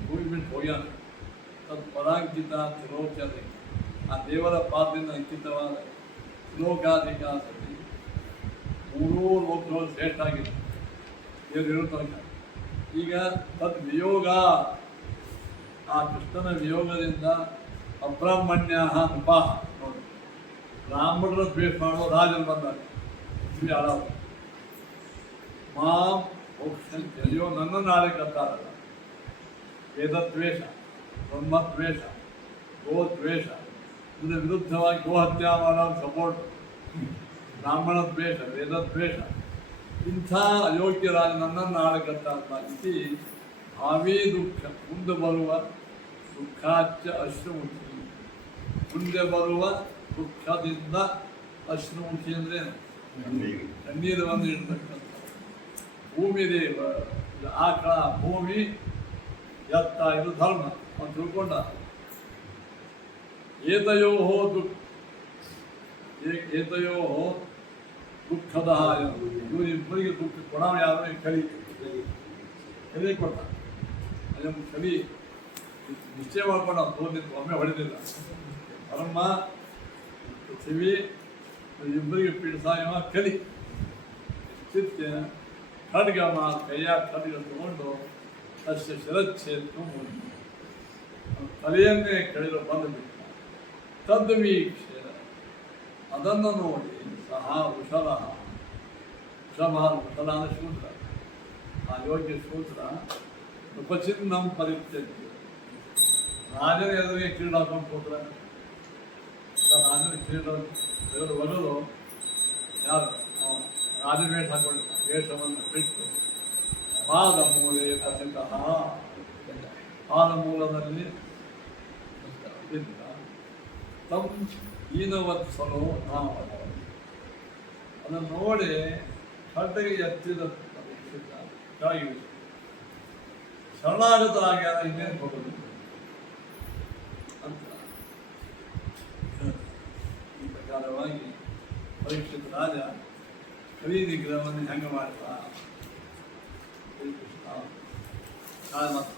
ಭೂಮಿ ಬಿಟ್ಟು ಹೋಗ್ಯಾನ. ತದ್ ಪರಾಂಕಿತ ತ್ರಿಲೋಕ್ಯಾದಿ, ಆ ದೇವರ ಪಾದದಿಂದ ಅಂಕಿತವಾದ ತ್ರಿಲೋಕಾಧಿಕ ಸತಿ ಮೂರೂ ಲೋಕಗಳು ಶ್ರೇಷ್ಠ ಆಗಿದೆ ದೇವರು ಹೇಳೋ ತನಕ. ಈಗ ತದ್ ವಿಯೋಗ, ಆ ಕೃಷ್ಣನ ವಿಯೋಗದಿಂದ ಅಬ್ರಾಹ್ಮಣ್ಯ ಉಪಾಹ ನೋಡಿ, ಬ್ರಾಹ್ಮಣರ ದ್ವೇಷ ಮಾಡೋ ರಾಜರು ಬಂದಾಗ ಇಲ್ಲಿ ಆಳೋದು. ಮಾಂ ಭೋಕ್ಷಂತೆ, ಅಯ್ಯೋ ನನ್ನನ್ನು ಆಳಿಕತ್ತಾರಲ್ಲ. ವೇದದ್ವೇಷ, ಬ್ರಹ್ಮದ್ವೇಷ, ಗೋದ್ವೇಷ, ಇದರ ವಿರುದ್ಧವಾಗಿ ಗೋಹತ್ಯೆ ಮಾಡೋದು ಸಪೋರ್ಟ್. ಬ್ರಾಹ್ಮಣ ದ್ವೇಷ, ವೇದದ್ವೇಷ, ಇಂಥ ಅಯೋಗ್ಯ ರಾಜ ನನ್ನನ್ನು ಆಳಕತ್ತಾರಲ್ಲ. ಇತಿ ಭಾವೀ ದುಃಖ, ಮುಂದೆ ಬರುವ ದುಃಖಾಚ ಅಶ್ರುಮುಖಿ, ಮುಂದೆ ಬರುವ ದುಃಖದಿಂದ ಅಶ್ರುಮುಖಿ ಅಂದರೆ ಕಣ್ಣೀರು ಬಂದು ಇರ್ತಕ್ಕಂಥ ಭೂಮಿ ದೇವ, ಆಕಳ ಭೂಮಿ ಎತ್ತ, ಇದು ಧರ್ಮ ಅಂತ ತಿಳ್ಕೊಂಡ. ಏತಯೋ ದುಃಖದ ಇವರಿಬ್ಬರಿಗೆ ದುಃಖ ಕೊಡವ ಯಾರು? ಕಲಿ ಕೊಟ್ಟ. ಅದನ್ನು ಕಲಿ ನಿಶ್ಚಯ ಮಾಡ್ಕೊಂಡ. ತೋದಿದ್ದು ಒಮ್ಮೆ ಹೊಡೆದಿಲ್ಲ. ಧರ್ಮ ಪೃಥ್ವಿ ಇಬ್ಬರಿಗೆ ಪೀಡಿಸಾಯವ ಕಲಿ. ಚಿತ್ಯ ಖಡ್ಗಮ ಕೈಯಾಗ ಖಡ್ಗ ತಗೊಂಡು ಅಷ್ಟೇ ಶಿರಚ್ಛೇದಕ್ಕೂ ಹೋಗಿ ತಲೆಯನ್ನೇ ಕಳೆದು ಬಂದುಬಿಟ್ಟ. ತದ್ವೀಕ್ಷ, ಅದನ್ನು ನೋಡಿ ಸಹ ವೃಷಲ ವೃಷಲ ಅಂದರೆ ಶೂದ್ರ, ಆ ಯೋಗ್ಯ ಶೂದ್ರ ಉಪಚಿನ್ನಂ ಪರಿತ್ಯಜ್ಯ, ರಾಜನ ಎದುರಿಗೆ ಕ್ರೀಡಾಕೊಂಡು ಕೂತ್ರೆ ರಾಜನ ಕ್ರೀಡ ಒಗದು ಯಾರು ರಾಜನ ವೇಷ ಹಾಕೊಂಡಿದ್ದ, ವೇಷವನ್ನು ಬಿಟ್ಟು ಪಾದ ಮೂಲೆ ಕಥಿತಃ, ಪಾದ ಮೂಲದಲ್ಲಿ ಬಿದ್ದ. ತಮ್ ಈನವತ್ಸಲೋ ನಾವು ಅದನ್ನು ನೋಡಿ ಖಡ್ಗೆ ಎತ್ತಿದ ಕೆಳಗೆ ಶರಣಾಗತರಾಗ್ಯಾರ, ಇನ್ನೇನು ಕೊಡೋದು ಅಂತ. ಈ ಪ್ರಕಾರವಾಗಿ ಪರೀಕ್ಷಿತ ರಾಜ ಕಲಿ ನಿಗ್ರಹವನ್ನು ಹೆಂಗೆ ಮಾಡ್ತಾ ಶ್ರೀಕೃಷ್ಣ ಮತ್ತು